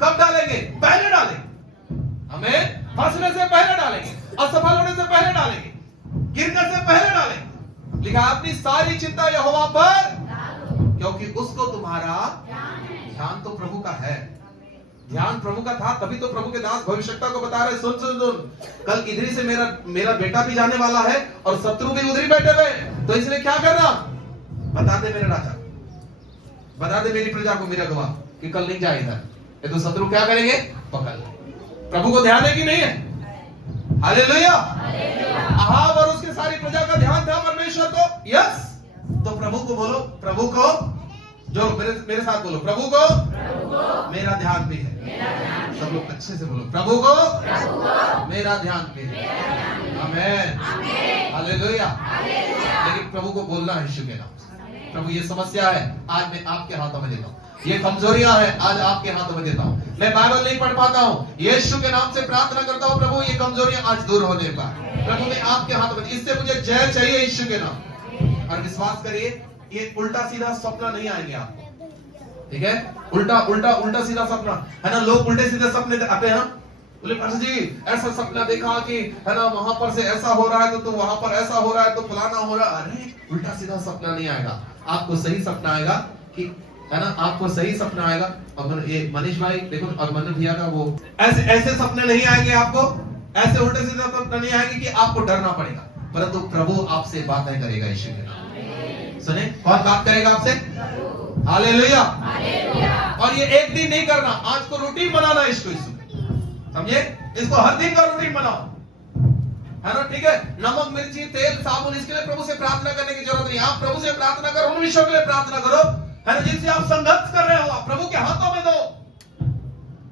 कब डालेंगे? पहले डालेंगे। हमें फंसने से पहले डालेंगे, असफल होने से पहले डालेंगे, गिरने से पहले डालेंगे। लिखा अपनी सारी चिंता यहोवा पर, क्योंकि उसको तुम्हारा ध्यान तो प्रभु का है। ध्यान प्रभु का था, तभी तो प्रभु के दास भविष्यता को बता रहे, सुन सुन सुन, कल इधर से मेरा बेटा भी जाने वाला है और शत्रु भी उधर ही बैठे हुए, तो इसलिए क्या करना? बता दे मेरे राजा, बता दे मेरी प्रजा को, मेरा गवाह, कि कल नहीं जाए इधर, ये तो शत्रु क्या करेंगे? पकड़ ले। प्रभु को ध्यान है कि नहीं है? हालेलुया। अहाब और उसके सारी प्रजा का ध्यान था परमेश्वर को। यस, तो प्रभु को बोलो, प्रभु को, जो मेरे साथ बोलो, प्रभु को मेरा ध्यान भी है। सब लोग अच्छे से बोलो, प्रभु को मेरा ध्यान भी है। आमीन, हालेलुया। लेकिन प्रभु को बोलना है यीशु के नाम से। प्रभु ये समस्या है, आज मैं आपके हाथों में देता हूँ। ये कमजोरियां हैं, आज आपके हाथों में देता हूँ। मैं बाइबल नहीं पढ़ पाता हूँ, यीशु के नाम से प्रार्थना करता हूँ, प्रभु ये कमजोरियां आज दूर होने का। प्रभु मैं आपके हाथों में, इससे मुझे जय चाहिए यीशु के नाम। और विश्वास करिए, ये उल्टा सीधा सपना नहीं आएंगे आपको, ठीक है? उल्टा सीधा सपना है ना। लोग उल्टे सीधे सपने आते हैं, बोले पास्टर जी ऐसा सपना देखा कि है ना, वहां पर से ऐसा हो रहा है, तो वहां पर ऐसा हो रहा है, तो फलाना हो रहा है। अरे उल्टा सीधा सपना नहीं आएगा, आपको सही सपना आएगा कि है ना, आपको सही सपना आएगा। और ये मनीष भाई देखो, और मनु भैया का वो ऐसे सपने नहीं आएंगे आपको, ऐसे उल्टे सीधे सपना नहीं आएंगे कि आपको डरना पड़ेगा, परंतु प्रभु आपसे बातें करेगा यीशु के नाम। सुने, कौन बात करेगा आपसे? हालेलुया। और ये एक दिन नहीं करना, आज को रूटीन बनाना इसको, समझे? इसको हर दिन का रूटीन बनाओ, है ना, ठीक है? नमक, मिर्ची, तेल, साबुन, इसके लिए प्रभु से प्रार्थना करने की जरूरत नहीं। आप प्रभु से प्रार्थना करो, उन विषयों के लिए प्रार्थना करो, है ना, जिनसे आप संघर्ष कर रहे हो, आप प्रभु के हाथों में दो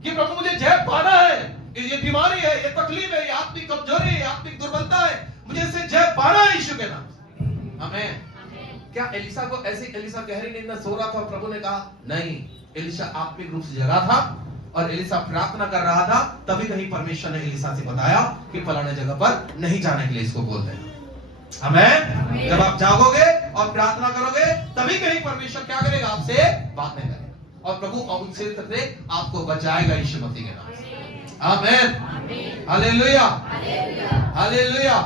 कि प्रभु मुझे जय पाना है, ये बीमारी है, ये तकलीफ है, ये आत्मिक कमजोरी है, आत्मिक दुर्बलता है, मुझे इससे जय पाना है यीशु के नाम। आमीन। क्या एलिशा को ऐसे, एलिशा गहरी नींद में सो रहा था और प्रभु ने कहा नहीं, एलिशा आत्मिक रूप से जगा था और एलिशा प्रार्थना कर रहा था, तभी कहीं परमेश्वर ने एलिशा से बताया कि फलाने जगह पर नहीं जाने के लिए इसको बोल देना। आमीन। जब आप जागोगे और प्रार्थना करोगे, तभी कहीं परमेश्वर क्या करेगा? आपसे बातें करेगा और प्रभु उनसे आपको बचाएगा यीशु मसीह के नाम से। आमीन, हालेलुया, हालेलुया।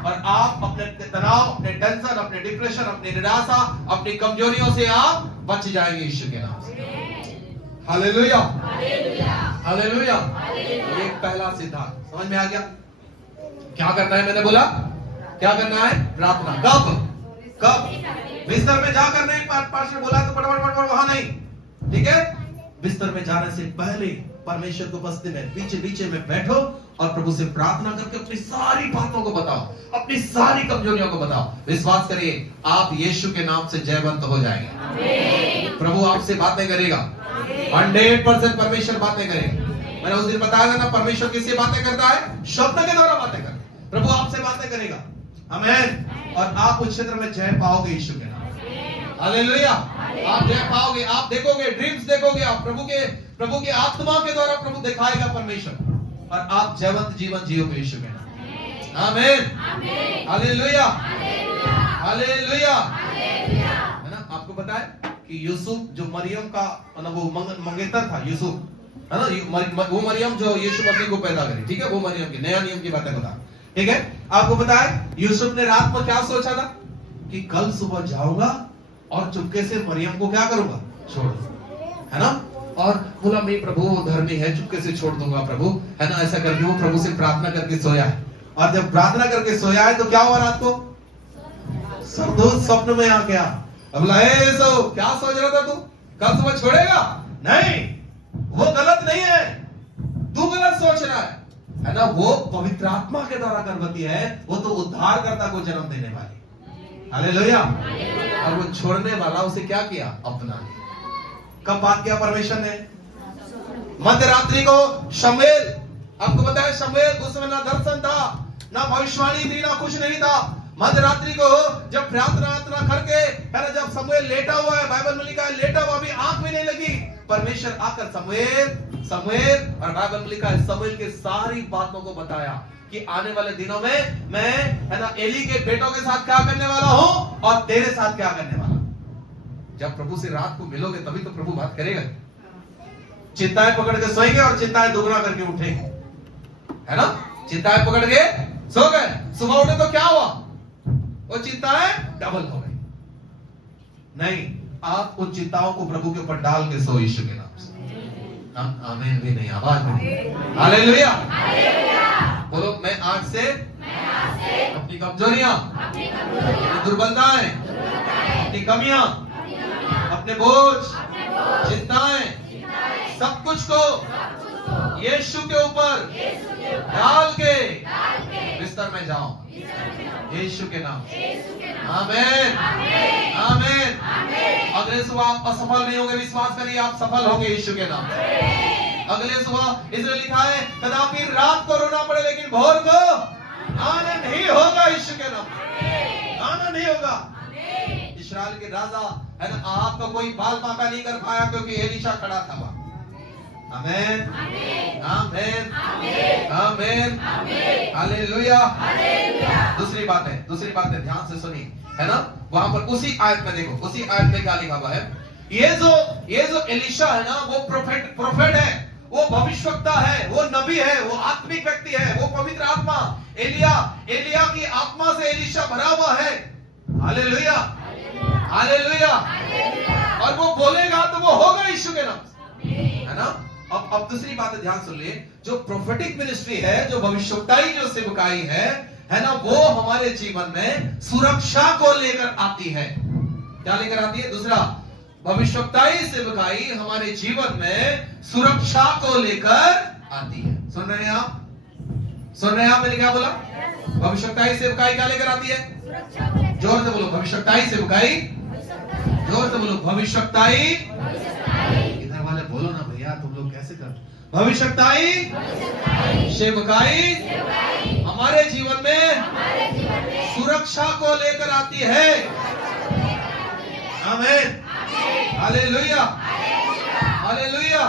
और आप अपने तनाव, अपने टेंशन, अपने डिप्रेशन, अपनी निराशा, अपनी कमजोरियों से आप बच जाएंगे यीशु के नाम से। Hallelujah, hallelujah. ये पहला सिद्धांत समझ में आ गया? क्या करना है? मैंने बोला क्या करना है? प्रार्थना। कब? बिस्तर में जाकर नहीं, पास्टर ने बोला तो फटाफट वहां नहीं, ठीक है? बिस्तर में जाने से पहले परमेश्वर को उपस्थिति में बीचे में बैठो और प्रभु से प्रार्थना करके अपनी सारी बातों को बताओ, अपनी सारी कमजोरियों को बताओ। विश्वास करिए, आप यीशु के नाम से जयवंत हो जाएंगे। प्रभु आपसे बातें करेगा, 100% परमेश्वर बातें करेगा। मैंने उस दिन बताया था ना, परमेश्वर किससे बातें करता है? शब्द के द्वारा बातें करता है। प्रभु आपसे बातें करेगा, आमीन। और आप उस क्षेत्र में जय पाओगे यीशु के नाम। हालेलुया। आप जय पाओगे, आप देखोगे, ड्रीम्स देखोगे, आप प्रभु के आत्मा के द्वारा प्रभु दिखाएगा परमेश्वर, और आप जयवंत जीवन जियोगे यीशु के नाम। आमीन, हालेलुया, हालेलुया। है ना, आपको पता है कि यूसुफ जो मरियम का वो मंगेतर था, यूसुफ, है ना, वो मरियम जो यीशु मसीह को पैदा करी, ठीक है? वो मरियम की नया नियम की बातें बता, ठीक है? आपको पता है यूसुफ ने रात में क्या सोचा था कि कल सुबह जाऊंगा और चुपके से मरियम को क्या करूंगा? छोड़ दूंगा, है ना? और बोला मैं प्रभु धर्मी है, चुपके से छोड़ दूंगा प्रभु, है ना? ऐसा करके वो प्रभु से प्रार्थना करके सोया है। और जब प्रार्थना करके सोया है तो क्या हुआ? रात को सरदूत स्वप्न में आ गया। अब सो क्या सोच रहा था तू? कल सुबह छोड़ेगा? नहीं, वो गलत नहीं है, तू गलत सोच रहा है ना? वो पवित्र आत्मा के द्वारा गर्भवती है, वो तो उद्धारकर्ता को जन्म देने वाली। हालेलुया। और वो छोड़ने वाला उसे क्या किया? अपना लिया। कब बात किया परमेश्वर ने? मध्य रात्रि को शमूएल, आपको पता है शमूएल, उस समय ना दर्शन था, ना भविष्यवाणी थी, ना कुछ नहीं था। मध्य रात्रि को जब प्रार्थना करके, है ना, जब समूएल लेटा हुआ है, बाइबल में लिखा है लेटा हुआ, अभी आंख भी नहीं लगी, परमेश्वर आकर समूएल और बाइबल में लिखा है समूएल के सारी बातों को बताया कि आने वाले दिनों में मैं, है ना, एली के बेटों के साथ क्या करने वाला हूं और तेरे साथ क्या करने वाला। जब प्रभु से रात को मिलोगे तभी तो प्रभु बात करेगा। चिंताएं पकड़ के सोएंगे और चिंताएं दुगना करके उठेंगे, है ना। चिंताएं पकड़ के सो गए, सुबह उठे तो क्या हुआ, वो चिंताएं डबल हो गई। नहीं, आप उन चिंताओं को प्रभु के ऊपर डाल के सो यीशु के नाम से। आमीन भी नहीं, आवाज नहीं। हालेलुया, बोलो मैं आज से अपनी कमजोरियां, अपनी दुर्बलताएं, अपनी कमियां, अपने बोझ, चिंताएं, सब कुछ को यीशु के ऊपर डाल के बिस्तर में जाओ यीशु के नाम। आमीन, आमीन। अगले सुबह आप असफल नहीं होंगे, विश्वास करिए आप सफल होंगे यीशु के नाम। अगले सुबह इसलिए लिखा है कदापि रात को रोना पड़े लेकिन भोर को आना नहीं होगा यीशु के नाम, आना नहीं होगा। इस्राएल के राजा, है ना, आहाब का कोई बाल बांका नहीं कर पाया क्योंकि एलीशा खड़ा था वहां। आमीन, आमीन, आमीन, हालेलुया। दूसरी बात है ध्यान से सुनिए, है ना, वहां पर उसी आयत में देखो, उसी आयत में क्या लिखा हुआ है। ये जो एलीशा है ना, वो प्रोफेट है, वो भविष्यवक्ता है, वो नबी है, वो आत्मिक व्यक्ति है, वो पवित्र आत्मा एलिया की आत्मा से एलीशा भरा हुआ है। Hallelujah, hallelujah. और वो बोलेगा तो वो होगा यीशु के नाम से, है ना। अब दूसरी बात है, ध्यान सुन लिए, जो प्रोफेटिक मिनिस्ट्री है, जो भविष्यवक्ताई जो सेवकाई है ना, वो हमारे जीवन में सुरक्षा को लेकर आती है। क्या लेकर आती है? दूसरा, भविष्यवक्ताई सेवकाई हमारे जीवन में सुरक्षा को लेकर आती है। सुन रहे हैं आप? सुन रहे हैं आप? मैंने क्या बोला? भविष्यवक्ताई सेवकाई क्या लेकर आती है? जोर से बोलो, भविष्यवक्ताई सेवकाई। जोर से बोलो, भविष्यवक्ताई। इधर वाले बोलो ना भैया, तुम लोग कैसे कर। भविष्यवक्ताई सेवकाई हमारे जीवन में सुरक्षा को लेकर आती है। आमीन, हालेलुया, हालेलुया।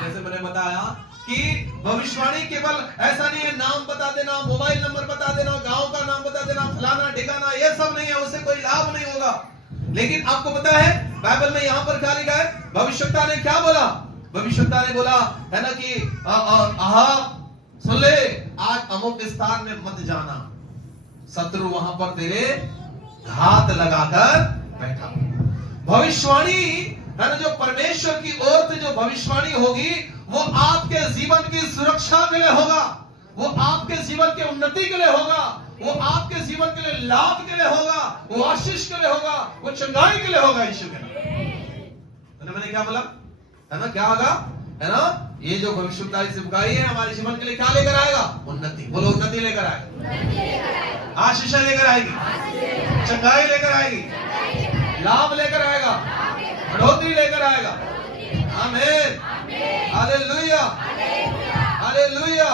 जैसे मैंने बताया कि भविष्यवाणी केवल ऐसा नहीं है, नाम बता देना, मोबाइल नंबर बता देना, गांव का नाम बता देना, फलाना ठिकाना, ये सब नहीं है, उससे कोई लाभ नहीं होगा। लेकिन आपको पता है बाइबल में यहां पर क्या लिखा है? भविष्यवक्ता ने क्या बोला? भविष्यवक्ता ने बोला, है ना, कि सुन ले, आज अमुक स्थान में मत जाना, शत्रु वहां पर तेरे घात लगाकर बैठा। भविष्यवाणी, है ना, जो परमेश्वर की ओर से जो भविष्यवाणी होगी, वो आपके जीवन की सुरक्षा के लिए होगा, वो आपके जीवन की उन्नति के लिए होगा, वो आपके जीवन के लिए लाभ के लिए होगा, वो आशीष के लिए होगा, वो चंगाई के लिए होगा यीशु के नाम। मैंने क्या बोला? है ना, क्या होगा? है ना, ये जो भविष्यवक्ताई सेवकाई है हमारे जीवन के लिए क्या लेकर आएगा? उन्नति। बोलो, उन्नति लेकर आएगा, आशीष लेकर आएगी, चंगाई लेकर आएगी, लाभ लेकर आएगा, बढ़ोतरी लेकर आएगा। आमीन, हालेलुया, हालेलुया।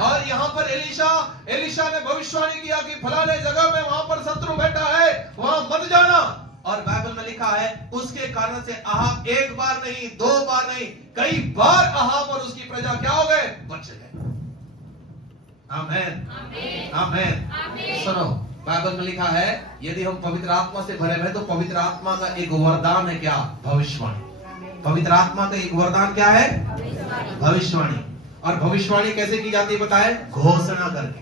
और यहाँ पर एलीशा ने भविष्यवाणी किया कि फलाने जगह में वहां पर शत्रु बैठा है, वहां मत जाना। और बाइबल में लिखा है उसके कारण से अहाब एक बार नहीं, दो बार नहीं, कई बार अहाब और उसकी प्रजा क्या हो गए? बच गए। आमीन, आमीन। सुनो, बाइबल में लिखा है यदि हम पवित्र आत्मा से भरे हैं तो पवित्र आत्मा का एक वरदान है क्या? भविष्यवाणी। पवित्र आत्मा का एक वरदान क्या है? भविष्यवाणी। और भविष्यवाणी कैसे की जाती है बताए? घोषणा करके।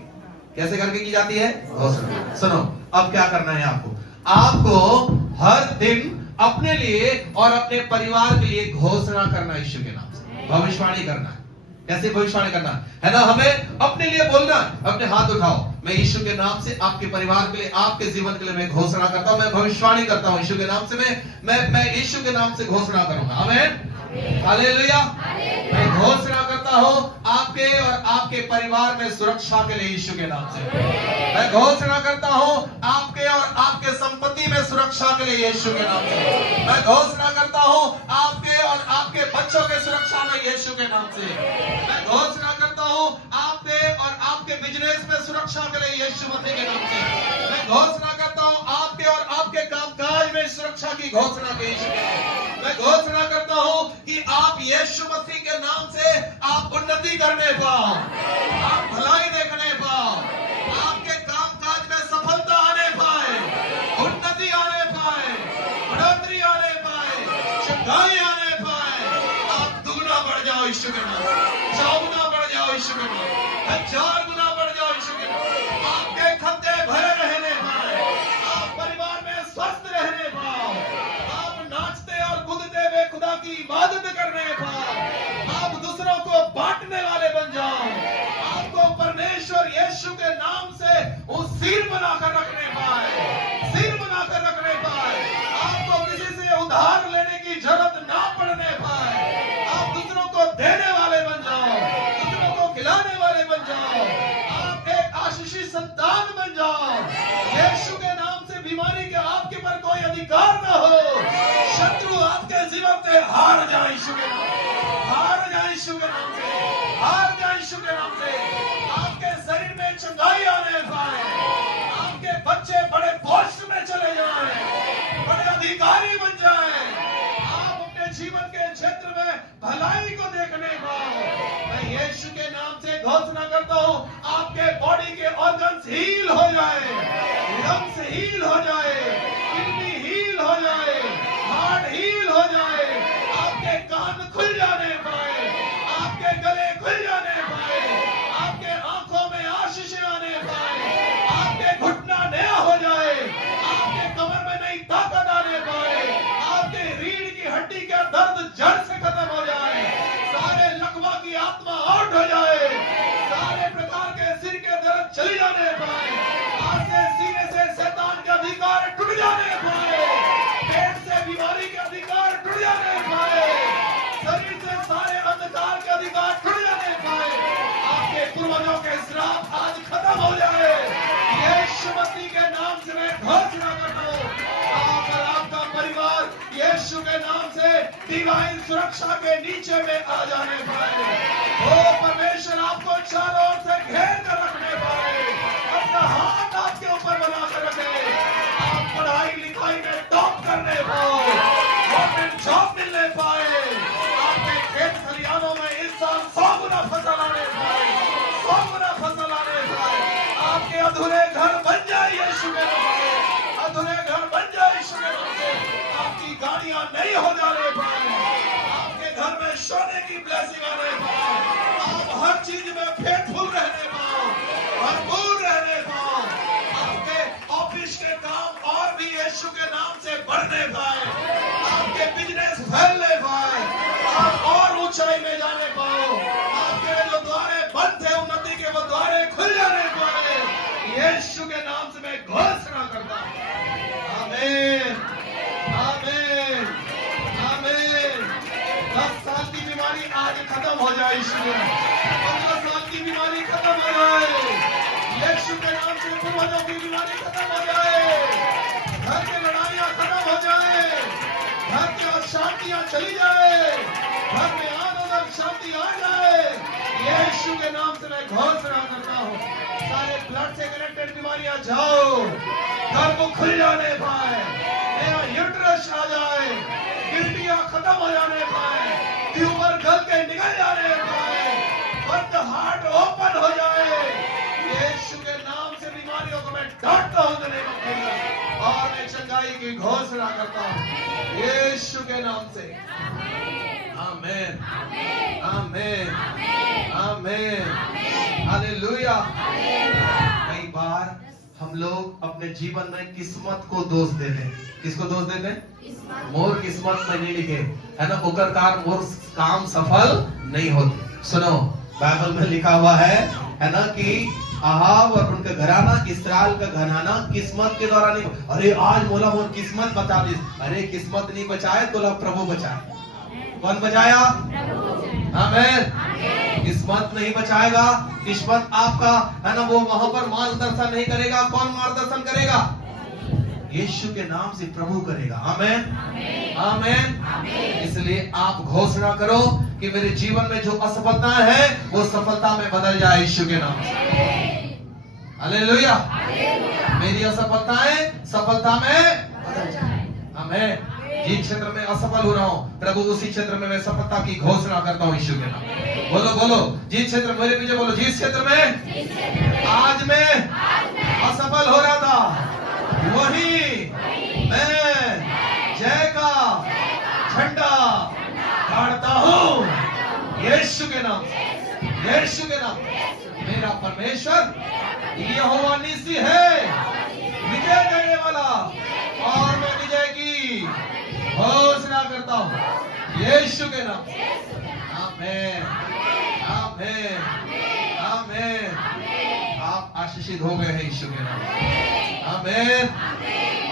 कैसे करके की जाती है? घोषणा। सुनो, अब क्या करना है आपको? आपको हर दिन अपने लिए और अपने परिवार के लिए घोषणा करना है यीशु के नाम से, भविष्यवाणी करना है। कैसे भविष्यवाणी करना है ना? हमें अपने लिए बोलना है। अपने हाथ उठाओ, मैं यीशु के नाम से आपके परिवार के लिए, आपके जीवन के लिए मैं घोषणा करता हूं, मैं भविष्यवाणी करता हूं यीशु के नाम से। मैं यीशु के नाम से घोषणा करूंगा। आमीन, हालेलुया। मैं घोषणा करता हूँ आपके और आपके परिवार में सुरक्षा के लिए यीशु के नाम से। मैं घोषणा करता हूँ आपके और आपके संपत्ति में सुरक्षा के लिए यीशु के नाम से। मैं घोषणा करता हूँ आपके और आपके बच्चों के सुरक्षा में यीशु के नाम से। मैं घोषणा करता हूँ आपके और आपके बिजनेस में सुरक्षा के लिए यीशु मसीह के नाम से। मैं घोषणा करता हूँ आपके और आपके कामकाज में सुरक्षा की घोषणा की यीशु के नाम से। मैं घोषणा करता हूँ कि आप यीशु मसीह के नाम से आप उन्नति करने पाओ, आप भलाई देखने पाओ, आपके कामकाज में सफलता आने पाए, उन्नति आने पाए, बढ़ोतरी आने पाए, चंगाई आने पाए। आप दुगना बढ़ जाओ यीशु के नाम से, चौगुना बढ़ जाओ यीशु के नाम से, 1000 गुना बढ़ जाओ यीशु के नाम से। आपके खत्ते भरे रहने पाए, आप परिवार में स्वस्थ रहने पाओ, आप नाचते और कूदते हुए खुदा की इबादत करने पाओ, आप दूसरों को बांटने वाले बन जाओ, आपको परमेश्वर यीशु के नाम से वो सिर बनाकर रखने पाए, सिर बनाकर रखने पाए। आपको किसी से उधार लेने की जरूरत ना पड़ने पाए, आप दूसरों को देने वाले बन जाओ, दूसरों को खिलाने वाले बन जाओ, आप एक आशीषित संतान बन जाओ। यीशु के नाम से बीमारी के आपके पर कोई अधिकार ना हो, शत्रु आपके जीवन से हार जाए यीशु के नाम से, हार जाए यीशु के नाम से, हार जाए यीशु के नाम से। आपके शरीर में चंगाई आने पाए, आपके बच्चे बड़े पोस्ट में चले जाएं, बड़े अधिकारी बन जाएं, आप अपने जीवन के क्षेत्र में भलाई को देखने पाओ। मैं यीशु के नाम से घोषणा करता हूँ आपके बॉडी के ऑर्गन्स हील हो जाए, लंग्स हील हो जाए, किडनी हील हो जाए, हार्ट हील हो जाए, आपके कान खुल जाने पाए, आपके गले खुल जाने पाए, आपके आंखों में आशीष आने पाए, आपके घुटना नया हो जाए, आपके कमर में नई ताकत आने पाए, आपके रीढ़ की हड्डी का दर्द जड़ से खत्म हो जाए, सारे लकवा की आत्मा आउट हो जाए, सारे प्रकार के सिर के दर्द चले जाने पाए, आज से सीने से शैतान के अधिकार टूट जाने पाए, पेट से बीमारी के अधिकार टूट जाने पाए, शरीर से सारे अंधकार के अधिकार टूट जाने पाए, आपके पूर्वजों के श्राप आज खत्म हो जाए। यीशु मसीह के नाम से मैं घोषणा करता हूँ आप और आपका परिवार यीशु के नाम से डिवाइन सुरक्षा के नीचे में आ जाने पाए। ओ परमेश्वर आपको चारों ओर से घेर कर रखने पाए, अपना हाथ आपके ऊपर बना कर रखे, आप पढ़ाई लिखाई में टॉप करने पाओ, गवर्नमेंट जॉब मिलने पाए, आपके खेत खलिहानों में इस साल 100 गुना फसल आने पाए, 100 गुना फसल आने पाए, आपके अधूरे घर बन जाए यीशु के नाम से, अधूरे घर बन जाए यीशु के नाम से, आपकी गाड़ियां नहीं हो जाने पाए, आपके घर में सोने की ब्लेसिंग आने पाए, आप हर चीज में फेथफुल रहने पाओ, भरपूर रहने पाओ, आपके ऑफिस के काम और भी यीशु के नाम से बढ़ने पाए, आपके बिजनेस फैलने पाए, आप और ऊंचाई में जाने पाओ, आपके जो द्वारे बंद थे उन्नति के वो द्वारे खुल जाने पाए। यीशु के नाम से मैं घोषणा करता हूं, आमीन, आमीन, आमीन। 10 साल की बीमारी आज खत्म हो जाए यीशु के नाम, 15 साल की बीमारी खत्म हो जाए यीशु के नाम से, पूर्वजों की बीमारी खत्म हो जाए, घर की लड़ाइयां खत्म हो जाए, घर की अशांतियां चली जाए, घर में आनंद और शांति आ जाए। यीशु के नाम से मैं घोषणा करता हूँ सारे ब्लड से कनेक्टेड बीमारियां जाओ, घर को खुल जाने पाए, नया यूट्रस आ जाए, गिल्टियां खत्म हो जाने पाए, ट्यूमर गल के निकल जाने पाए, बंद हार्ट ओपन हो जाए। यीशु के नाम से बीमारियों को मैं डांटता हूं और मैं चंगाई की घोषणा करता हूं यीशु के नाम से। आमीन, आमीन, आमीन, हालेलुया। कई बार हम लोग अपने जीवन में किस्मत को दोष देते हैं। किसको दोष देते हैं? मोर किस्मत में नहीं लिखे है ना, ओकर कार मोर काम सफल नहीं होते। सुनो, बाइबल में लिखा हुआ है ना कि अहाब और उनका घराना, इस्राएल का घराना किस्मत के द्वारा नहीं। अरे आज मोला मोर किस्मत बता दी, अरे किस्मत नहीं बचाए तो प्रभु बचाए। कौन बचाया? आमीन। किस्मत नहीं बचाएगा, किस्मत आपका है ना, वो वहां पर मार्गदर्शन नहीं करेगा। कौन मार्गदर्शन करेगा? यीशु के नाम से प्रभु करेगा। आमीन, आमीन। इसलिए आप घोषणा करो कि मेरे जीवन में जो असफलता है वो सफलता में बदल जाए यीशु के नाम से। हालेलुया। मेरी असफलताएं सफलता में बदल जाए। आमीन। जिस क्षेत्र में असफल हो रहा हूँ प्रभु, उसी क्षेत्र में मैं सफलता की घोषणा करता हूँ यीशु के नाम। बोलो बोलो, जिस क्षेत्र, मेरे पीछे बोलो, जिस क्षेत्र में आज मैं असफल हो रहा था वही मैं जय का झंडा गाड़ता हूँ यीशु के नाम, यीशु के नाम। मेरा परमेश्वर यहोवा निसी है, विजय देने वाला, और मैं विजय की घोषणा करता हूँ यीशु के नाम। आमीन, आमीन, आमीन। आप आशीषित हो गए हैं यीशु के नाम। आमीन।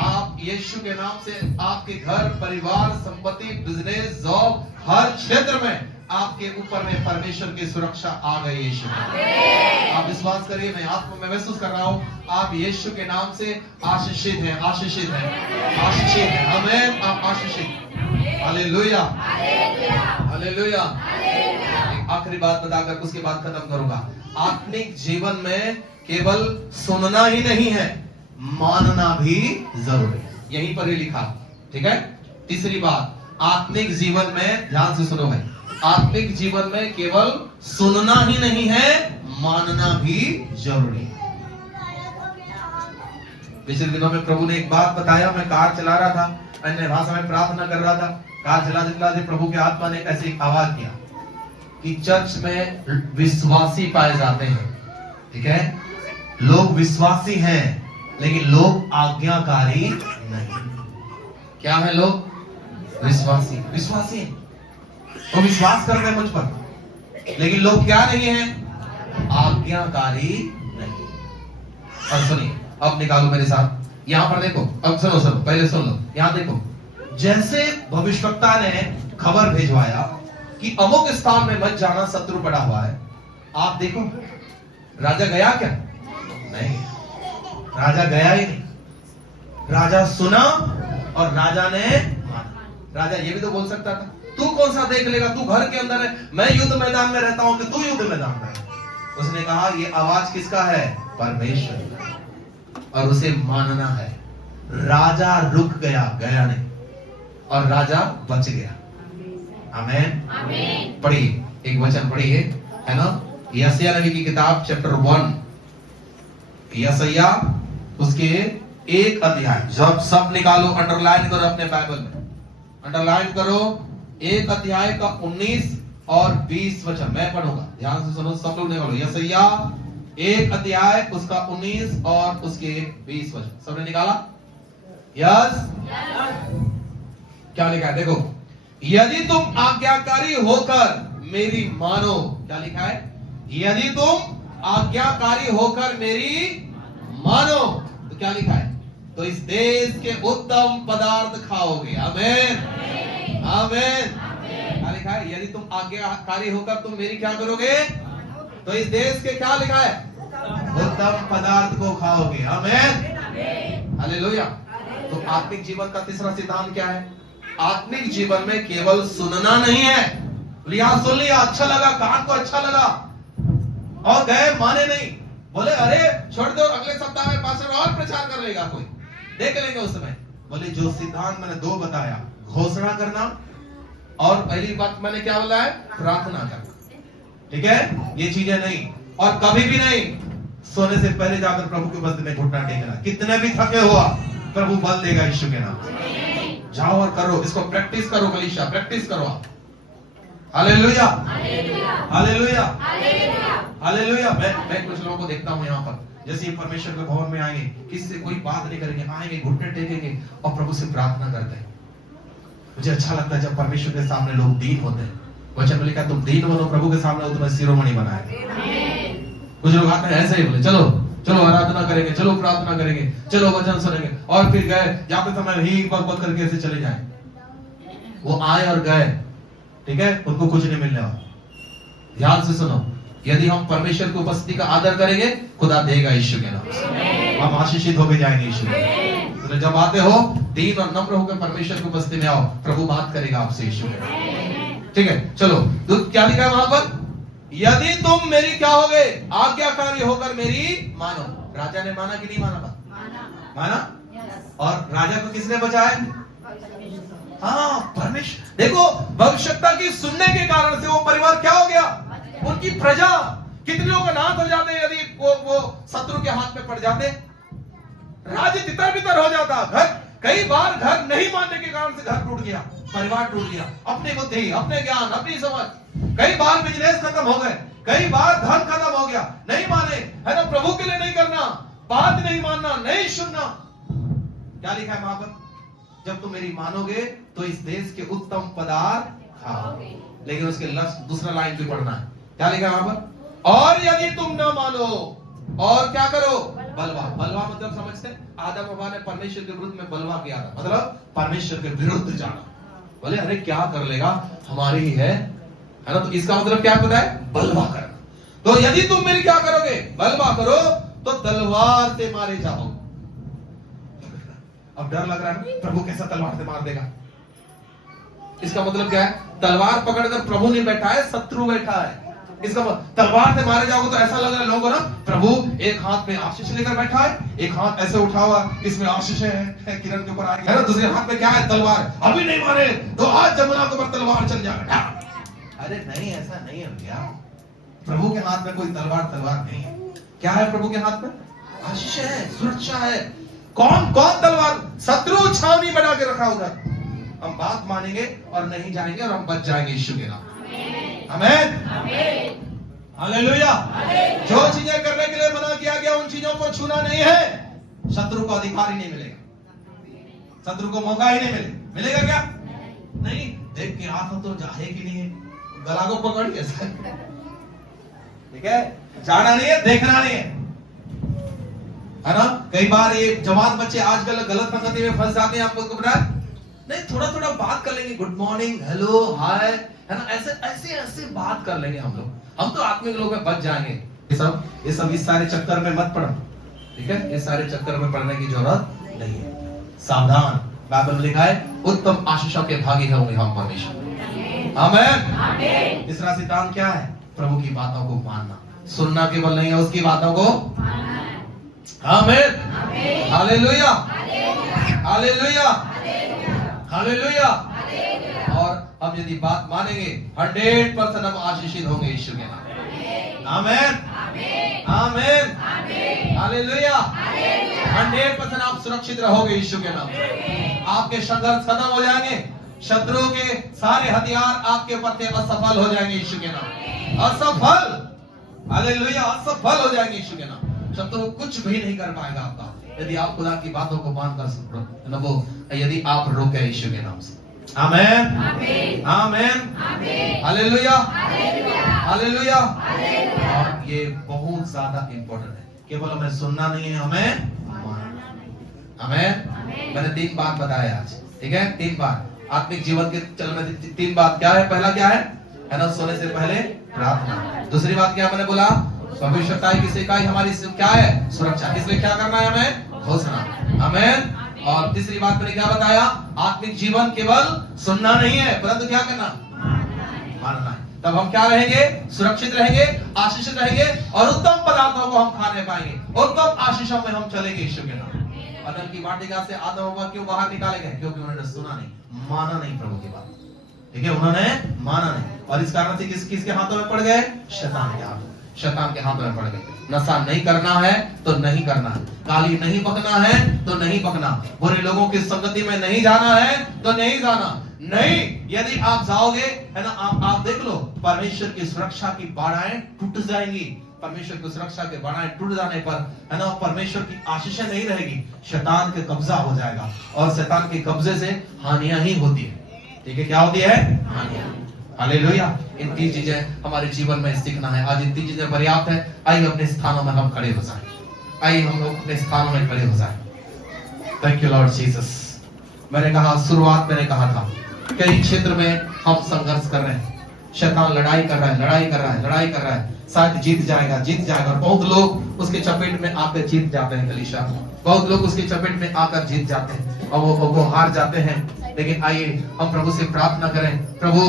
आप यीशु के नाम से आपके घर, परिवार, संपत्ति, बिजनेस, जॉब, हर क्षेत्र में आपके ऊपर में परमेश्वर की सुरक्षा आ गई यीशु में। आप विश्वास करिए, मैं आत्मा में महसूस कर रहा हूँ आप यीशु के नाम से आशीषित हैं, आशीषित हैं, आशीषित हैं। आमीन। आप आशीषित। Hallelujah, hallelujah. एक आखिरी बात बताकर उसके बाद खत्म करूंगा। आत्मिक जीवन में केवल सुनना ही नहीं है, मानना भी जरूरी है। यहीं पर ही लिखा, ठीक है। तीसरी बात, आत्मिक जीवन में, ध्यान से सुनो भाई, आत्मिक जीवन में केवल सुनना ही नहीं है, मानना भी जरूरी है। पिछले दिनों में प्रभु ने एक बात बताया। मैं कार चला रहा था, अन्य भाषा में प्रार्थना कर रहा था। कार चलाते चलाते प्रभु के आत्मा ने ऐसी आवाज किया कि चर्च में विश्वासी पाए जाते हैं, ठीक है, लोग विश्वासी हैं लेकिन लोग आज्ञाकारी नहीं। क्या है? लोग विश्वासी, विश्वासी हैं, वो विश्वास करते हैं मुझ पर, लेकिन लोग क्या नहीं है? आज्ञाकारी नहीं। और सुनिए, अब निकालो मेरे साथ, यहां पर देखो, अब सुनो सुनो, पहले सुन लो, यहां देखो। जैसे भविष्यवक्ता ने खबर भेजवाया कि अमुक स्थान में मत जाना, शत्रु पड़ा हुआ है। आप देखो, राजा गया क्या? नहीं, राजा गया ही नहीं। राजा सुना और राजा ने माना। राजा ये भी तो बोल सकता था, तू कौन सा देख लेगा, तू घर के अंदर है, मैं युद्ध मैदान में रहता हूं कि तू युद्ध मैदान में है। उसने कहा ये आवाज किसका है? परमेश्वर का, और उसे मानना है। राजा रुक गया, गया नहीं, और राजा बच गया। आमीन, आमीन। पढ़िए, एक वचन पढ़िए, है ना, यशायाह नबी की किताब चैप्टर 1, यशायाह उसके 1 अध्याय। जब सब निकालो, अंडरलाइन करो अपने बाइबल में, अंडरलाइन करो 1 अध्याय का 19 और 20 वचन। मैं पढ़ूंगा, ध्यान से सुनो, सब लोग निकालो। यशायाह 1 अध्याय उसका 19 और उसके 20 वचन। सबने निकाला? यस। क्या लिखा है? देखो, यदि तुम आज्ञाकारी होकर मेरी मानो, क्या लिखा है? यदि तुम आज्ञाकारी होकर मेरी मानो, तो क्या लिखा है? तो इस देश के उत्तम पदार्थ खाओगे। आमीन, आमीन। क्या लिखा है? यदि तुम आज्ञाकारी होकर तुम मेरी क्या करोगे? तो इस देश के क्या लिखा है? उत्तम पदार्थ को खाओगे। आमीन, हालेलुया। तो आत्मिक जीवन का तीसरा सिद्धांत क्या है? आत्मिक जीवन में केवल सुनना नहीं है। लिया, सुन लिया, अच्छा लगा, कान को अच्छा लगा, और गए, माने नहीं, बोले अरे छोड़ दो, अगले सप्ताह में पास्टर और प्रचार कर लेगा, कोई देख लेंगे उस समय। बोले जो सिद्धांत मैंने 2 बताया, घोषणा करना, और पहली बात मैंने क्या बोला है? प्रार्थना करना, ठीक है। ये चीजें नहीं, और कभी भी नहीं सोने से पहले जाकर प्रभु के बदले में घुटना टेकना। कितने भी थके हुआ, प्रभु बल देगा यीशु के नाम। जाओ और करो, इसको प्रैक्टिस करो, कलीसिया प्रैक्टिस करो आप। Hallelujah, hallelujah, hallelujah. मैं कुछ लोगों को देखता हूँ यहाँ पर, जैसे ये परमेश्वर के भवन में आएंगे, किसी से कोई बात नहीं करेंगे, आएंगे, घुटने टेकेंगे और प्रभु से प्रार्थना करते हैं। मुझे अच्छा लगता है जब परमेश्वर के सामने लोग दीन होते हैं। वचन में लिखा है तुम दीन बनो प्रभु के सामने, वो तुम्हें शिरोमणि बनाए। कुछ लोग आते हैं ऐसे ही, बोले चलो चलो आराधना करेंगे, चलो प्रार्थना करेंगे, चलो वचन सुनेंगे, और फिर गए, जाते समय ही बक बक करके ऐसे चले जाए। वो आए और गए, ठीक है, उनको कुछ नहीं मिलने वाला। ध्यान से सुनो, यदि हम परमेश्वर की उपस्थिति का आदर करेंगे, खुदा देगा यीशु के नाम से, हम आशीषित होकर जाएंगे यीशु के नाम। तो जब आते हो दीन और नम्र होकर परमेश्वर की उपस्थिति में आओ, प्रभु बात करेगा आपसे यीशु के नाम। ठीक है, चलो क्या लिखा है वहां पर? यदि तुम मेरी क्या होगे, आज्ञाकारी होकर मेरी मानो। राजा ने माना कि नहीं माना? माना। और राजा को किसने बचाया? हाँ, परमेश्वर। देखो, भविष्यता की सुनने के कारण से वो परिवार क्या हो गया? उनकी प्रजा, कितने लोग अनाथ हो जाते यदि वो शत्रु के हाथ में पड़ जाते, राज्य तितर बितर हो जाता। घर, कई बार घर नहीं मानने के कारण से घर टूट गया, परिवार टूट गया, अपनी बुद्धि, अपने ज्ञान, अपनी समझ। कई बार बिजनेस खत्म हो गए, कई बार धन खत्म हो गया, नहीं माने, है ना, प्रभु के लिए नहीं करना, बात नहीं मानना, नहीं सुनना। क्या लिखा है वहां पर? जब तुम मेरी मानोगे तो इस देश के उत्तम पदार्थ खाओगे। लेकिन उसके दूसरा लाइन भी पढ़ना है। क्या लिखा है वहां पर? और यदि तुम न मानो और क्या करो? बलवा। बलवा मतलब समझते हैं? आदम हवा ने परमेश्वर के विरुद्ध में बलवा किया था, मतलब परमेश्वर के विरुद्ध जाना। बोले अरे क्या कर लेगा, हमारी ही है ना। तो इसका मतलब क्या पता है? बलवा करना। तो यदि तुम मेरी क्या करोगे? बलवा करो तो तलवार से मारे जाओ। अब डर लग रहा है, प्रभु कैसा तलवार से मार देगा? इसका मतलब क्या है? तलवार पकड़कर प्रभु नहीं बैठा है, शत्रु बैठा है। इसका मतलब तलवार से मारे जाओगे तो ऐसा लग रहा है लोगों को ना, प्रभु एक हाथ में आशीष लेकर बैठा है, एक हाथ ऐसे उठा हुआ, इसमें आशीष है किरण के ऊपर आएगी, है ना, दूसरे हाथ में क्या है? तलवार। अभी नहीं मारे तो आज जमुना के ऊपर तलवार चल जाएगा। अरे नहीं, ऐसा नहीं है भैया। प्रभु के हाथ में कोई तलवार नहीं है। क्या है प्रभु के हाथ में? आशीष है, सुरक्षा है। कौन तलवार? शत्रु छावनी बना के रखा उधर। हम बात मानेंगे और नहीं जाएंगे और हम बच जाएंगे यीशु के नाम। आमीन, हालेलुया। जो चीजें करने के लिए मना किया गया उन चीजों को छूना नहीं है। शत्रु को अधिकार ही नहीं मिलेगा, शत्रु को मौका ही नहीं मिलेगा। क्या नहीं? देख के आता तो जाए कि नहीं है, गला को पकड़ के, ठीक है, जाना नहीं है, देखना नहीं है ना। कई बार ये जवान बच्चे आजकल गलत संगति में फंस जाते हैं। आपको पता है? नहीं, थोड़ा थोड़ा बात कर लेंगे, गुड मॉर्निंग, हेलो, हाय, है ना, ऐसे बात कर लेंगे हम लोग। हम तो आत्मिक लोग में बच जाएंगे। ये सब इस सारे चक्कर में मत पड़ो, ठीक है? इस सारे चक्कर में पड़ने की जरूरत नहीं है। सावधान, बाइबल में लिखा है उत्तम आशीषों के भागी होंगे हम परमेश्वर। आमीन। तीसरा सिद्धांत क्या है? प्रभु की बातों को मानना, सुनना केवल नहीं है, उसकी बातों को। आमीन, हालेलुया, हालेलुया, हालेलुया। और हम यदि बात मानेंगे 100% हम आशीषित होंगे यीशु के नाम। आमीन, आमीन, हालेलुया। 100% आप सुरक्षित रहोगे यीशु के नाम। आपके संघर्ष खत्म हो जाएंगे, शत्रु के सारे हथियार आपके पत्ते असफल हो जाएंगे यीशु के नाम। असफल, हालेलुया, असफल हो जाएंगे यीशु के नाम। शत्रु कुछ भी नहीं कर पाएगा आपका, यदि आप खुदा की बातों को मानकर वो यदि आप रोके यीशु के नाम से। आमीन, आमीन, हालेलुया, हालेलुया। और ये बहुत ज्यादा इंपॉर्टेंट है। केवल हमें सुनना नहीं है, हमें मानना। आमीन। मैंने 3 बात बताया आज, ठीक है? 3 बात आत्मिक जीवन के चल में 3 बात क्या है? पहला क्या है ना, सोने से पहले प्रार्थना। दूसरी बात क्या मैंने बोला? भविष्यता की सिकाई हमारी क्या है? सुरक्षा। इसलिए क्या करना है? हमें घोषणा। आमीन। और तीसरी बात मैंने क्या बताया? आत्मिक जीवन केवल सुनना नहीं है, परंतु क्या करना? मानना है। तब हम क्या रहेंगे? सुरक्षित रहेंगे, आशीषित रहेंगे और उत्तम पदार्थों को हम खाने पाएंगे, उत्तम आशीषों में हम चलेंगे यीशु के नाम। अदन की वाटिका से आदम हव्वा क्यों बाहर निकाले गए? क्योंकि उन्होंने सुना नहीं, माना नहीं प्रभु की बात, ठीक है? उन्होंने माना नहीं, और इस कारण से किसके हाथों में पड़ गए? शैतान के हाथों, शैतान के हाथों में पड़ गए। नशा नहीं करना है तो नहीं करना, गाली नहीं बकना है तो नहीं बकना, बुरे लोगों की संगति में नहीं जाना है तो नहीं जाना। नहीं, यदि आप जाओगे, है ना, आप देख लो, परमेश्वर की सुरक्षा की बाधाएं टूट जाएंगी। परमेश्वर की सुरक्षा के बाधाएं टूट जाने पर, है ना, परमेश्वर की आशीषें नहीं रहेगी, शैतान के कब्जा हो जाएगा, और शैतान के कब्जे से हानियां ही होती है। ठीक है, क्या होती है? हानियां। हालेलुया। इन 3 चीजें हमारे जीवन में सीखना है। आज इन 3 चीजें पर्याप्त है। आइए अपने स्थानों में हम खड़े हो जाएं, आइए हम लोग अपने स्थानों में खड़े हो जाएं। Thank you Lord Jesus. मैंने कहा, शुरुआत मैंने कहा था, कई क्षेत्र में हम संघर्ष कर रहे हैं, शैतान लड़ाई कर रहा है, लड़ाई कर रहा है, लड़ाई कर रहा है, शायद जीत जाएगा, जीत जाएगा। और बहुत लोग उसके चपेट में आकर जीत जाते हैं कलीसिया, बहुत लोग उसके चपेट में आकर जीत जाते हैं और वो हार जाते हैं। लेकिन आइए हम प्रभु से प्रार्थना करें, प्रभु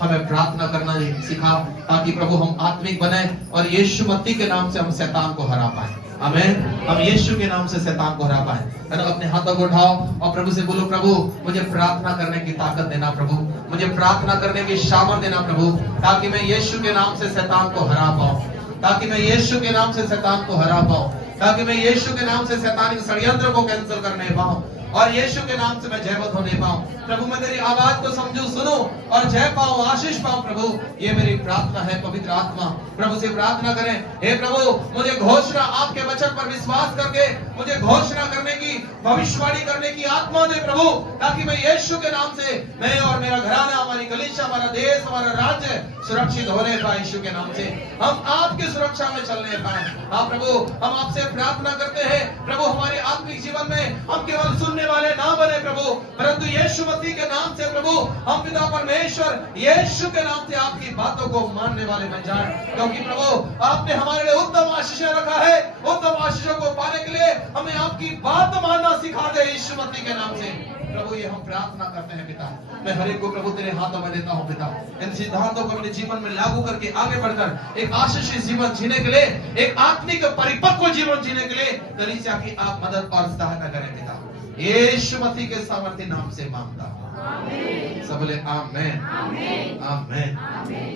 हमें प्रार्थना करना सिखा, ताकि प्रभु हम आत्मिक बने और यीशु मसीह के नाम से हम शैतान को हरा पाए। आमीन। हम यीशु के नाम से शैतान को हरा पाए। अपने हाथों को उठाओ और प्रभु से बोलो, प्रभु मुझे प्रार्थना करने की ताकत देना, प्रभु मुझे प्रार्थना करने की सामर्थ देना प्रभु, ताकि मैं यीशु के नाम से शैतान को हरा पाऊं, ताकि मैं यीशु के नाम से शैतान को हरा पाऊं, ताकि मैं यीशु के नाम से शैतानी षड्यंत्र को कैंसिल करने पाऊं और यीशु के नाम से मैं जयवंत होने पाऊं। प्रभु मैं तेरी आवाज को समझूं, सुनूं और जय पाऊं, आशीष पाऊं। प्रभु ये मेरी प्रार्थना है। पवित्र आत्मा प्रभु से प्रार्थना करें, हे प्रभु मुझे घोषणा, आपके वचन पर विश्वास करके मुझे घोषणा करने की, भविष्यवाणी करने की आत्मा दे प्रभु, ताकि मैं यीशु के नाम से, मैं और मेरा घराना, हमारी कलीसिया, हमारा देश, हमारा राज्य सुरक्षित होने पाए। यीशु के नाम से हम आपकी सुरक्षा में चलने पाए। हाँ प्रभु हम आपसे प्रार्थना करते हैं प्रभु, हमारे आत्मिक जीवन में हम केवल सुनने वाले ना बने प्रभु, परंतु यीशु मसीह के नाम से प्रभु हम पिता परमेश्वर यीशु के नाम से आपकी बातों को मानने वाले बन जाएं, क्योंकि प्रभु आपने हमारे लिए उत्तम आशीष रखा है। उत्तम आशीषों को पाने के लिए हमें आपकी बात मानना सिखा दे यीशु मसीह के नाम से। प्रभु ये हम प्रार्थना करते हैं पिता, मैं हर एक को प्रभु तेरे हाथों में देता हूं पिता। इन सिद्धांतों को अपने जीवन में लागू करके आगे बढ़कर एक आशीषित जीवन जीने के लिए, एक आत्मिक परिपक्व जीवन जीने के लिए कलीसिया की आप मदद और सहायता करें पिता, यीशु मसीह के सामर्थ्य नाम से मांगता हूं। सब बोले आमीन, आमीन, आमीन।